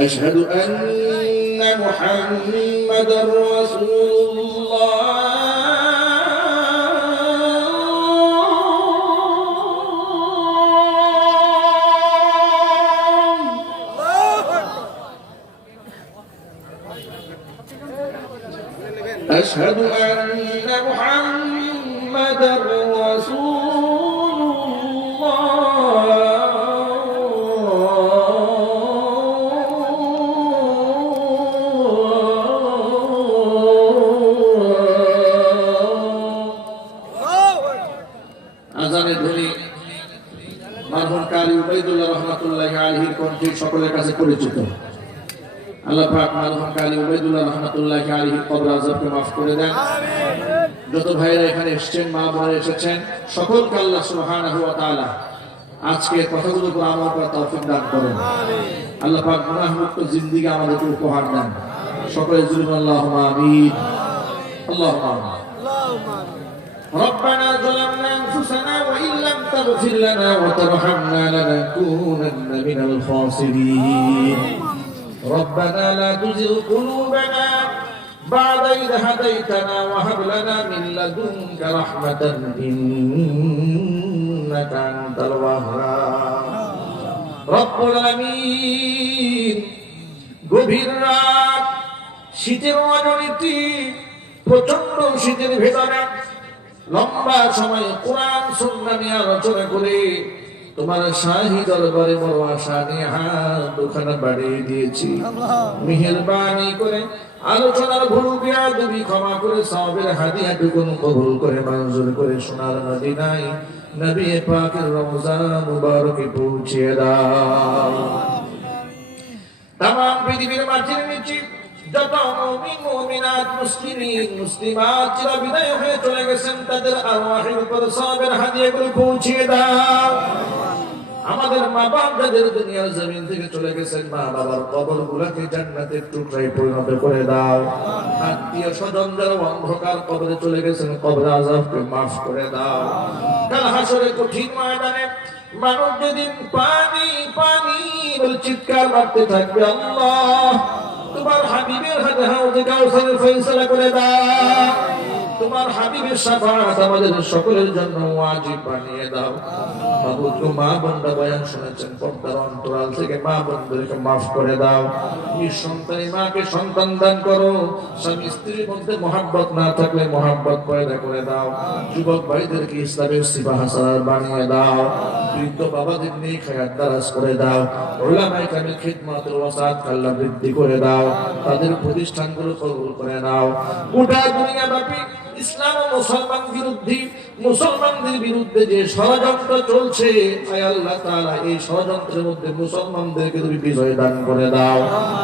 أشهد أن محمدا رسول الله. أشهد أن محمدا رسول الله. আজানের ধ্বনি মারহুম কারি উবাইদুল্লাহ রহমাতুল্লাহি আলাইহির কণ্ঠে সকলের কাছে পরিচিত। আল্লাহ পাক মারহুম কারি উবাইদুল্লাহ রহমাতুল্লাহি আলাইহির কবর আযাবকে মাফ করে দেন। যত ভাইরা এখানে এসেছেন, মা বোনেরা এসেছেন, সকলকে আল্লাহ সুবহানাহু ওয়া তাআলা আজকে কথাগুলো উপর আমল করার তৌফিক দান করেন। আল্লাহ পাক গুনাহ মুক্ত জিন্দেগি আমাদেরকে উপহার দেন। সকলে জুলুম আল্লাহুম্মা আমিন। আল্লাহুম্মা আমিন। ربنا ظلمنا أنفسنا وإن لم تغفر لنا وترحمنا لنكونن من الخاسرين. ربنا لا تزغ قلوبنا بعد إذ هديتنا وهب لنا من لدنك رحمة إنك أنت الوهاب. رب العالمين. গভীর রাত, শীতের রজনীতি, প্রচন্ড শীতের ভেতরে লম্বা সময় কোরআন সুন্নাহ নিয়ে আলোচনা করে তোমার শাহী দরবারে বড় আশা নিয়ে হাত দুখানা বাড়িয়ে দিয়েছি। মেহেরবানি করে আলোচনার ভুল বিয়াদবি ক্ষমা করে সওয়াবের হাদিয়াটুকু কবুল করে মঞ্জুর করে সোনার মদিনায় নবী পাকের রওজা মুবারকে পৌঁছে দাও। তাম পৃথিবীর মাটির নিচে যত মুমিন মুমিনাত মুসলিমিন মুসলিমাত যারা বিদায় হয়ে চলে গেছেন তাদের আরওয়াহের উপর সওয়াবের হাদিয়াগুলো পৌঁছে দাও। আমাদের মা বাপ যাদের দুনিয়ার জমিন থেকে চলে গেছেন, মা বাবার কবরগুলোকে জান্নাতের টুকরায় পরিণত করে দাও। আত্মীয় স্বজন যারা অন্ধকার কবরে চলে গেছেন, কবর আযাবকে মাফ করে দাও। কাল হাসরের কঠিন ময়দানে মানুষ যেদিন পানি পানি বলে চিৎকার মারতে থাকবে, আল্লাহ তোমার হাবিবের হাতে হাউজে কাউসারের ফয়সালা করে দাও। তোমার হাবিবের শাফাআত আমাদের সকলের জন্য ওয়াজিব বানিয়ে দাও। মাবুদ, মা বোনরা বয়ান শুনেছেন, পর্দার অন্তরাল থেকে মা বোনদেরকে মাফ করে দাও। নিঃসন্তানী মাকে সন্তান দান করো। স্বামী স্ত্রীর মধ্যে মহাব্বত না থাকলে মহাব্বত পয়দা করে দাও। যুবক ভাইদেরকে ইসলামের সিপাহ সালার বানিয়ে দাও। বৃদ্ধ বাবাদের নিয়ে খায়াত দারাজ করে দাও, উলামায়ে কেরামের খিদমতের ওয়াসাত আল্লাহ বৃদ্ধি করে দাও, তাদের প্রতিষ্ঠানগুলো কবুল করে নাও। গোটা দুনিয়া ব্যাপী ইসলাম ও মুসলমানদের বিরুদ্ধে যে ষড়যন্ত্র চলছে, আয় আল্লাহ তাআলা এই ষড়যন্ত্রের মধ্যে মুসলমানদেরকে তুমি বিজয় দান করে দাও,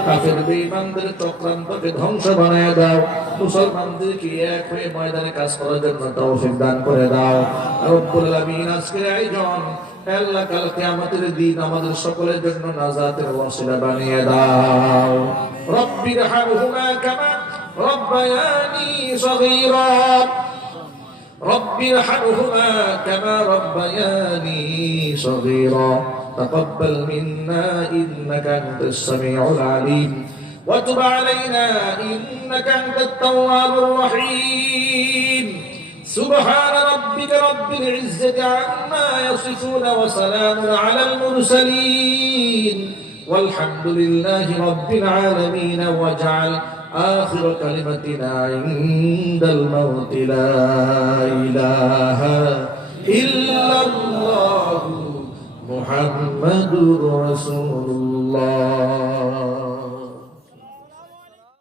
কাফের বেঈমানদের চক্রান্তকে ধ্বংস বানায় দাও, মুসলমানদেরকে এক হয়ে ময়দানে কাজ করার জন্য তৌফিক দান করে দাও। রব্বুল আলামিন আজকের আয়োজন আল্লাহ কাল কিয়ামতের দিন আমাদের সকলের জন্য নাজাতের ওয়াসিলা বানিয়ে দাও। রব্বিরহামহুমা কামা রব্বায়ানি সগীরা রব্বিরহামহুমা কামা রব্বায়ানি সগীরা তাকাব্বাল মিন্না ইন্নাকা আনতাস সামিউল আলিম ওয়া তুব আলাইনা ইন্নাকা আনতাত তাওয়াবুর রহিম। سبحان ربك رب العزة عما يصفون وسلام على المرسلين والحمد لله رب العالمين واجعل آخر كلمتنا عند الموت لا إله إلا الله محمد رسول الله.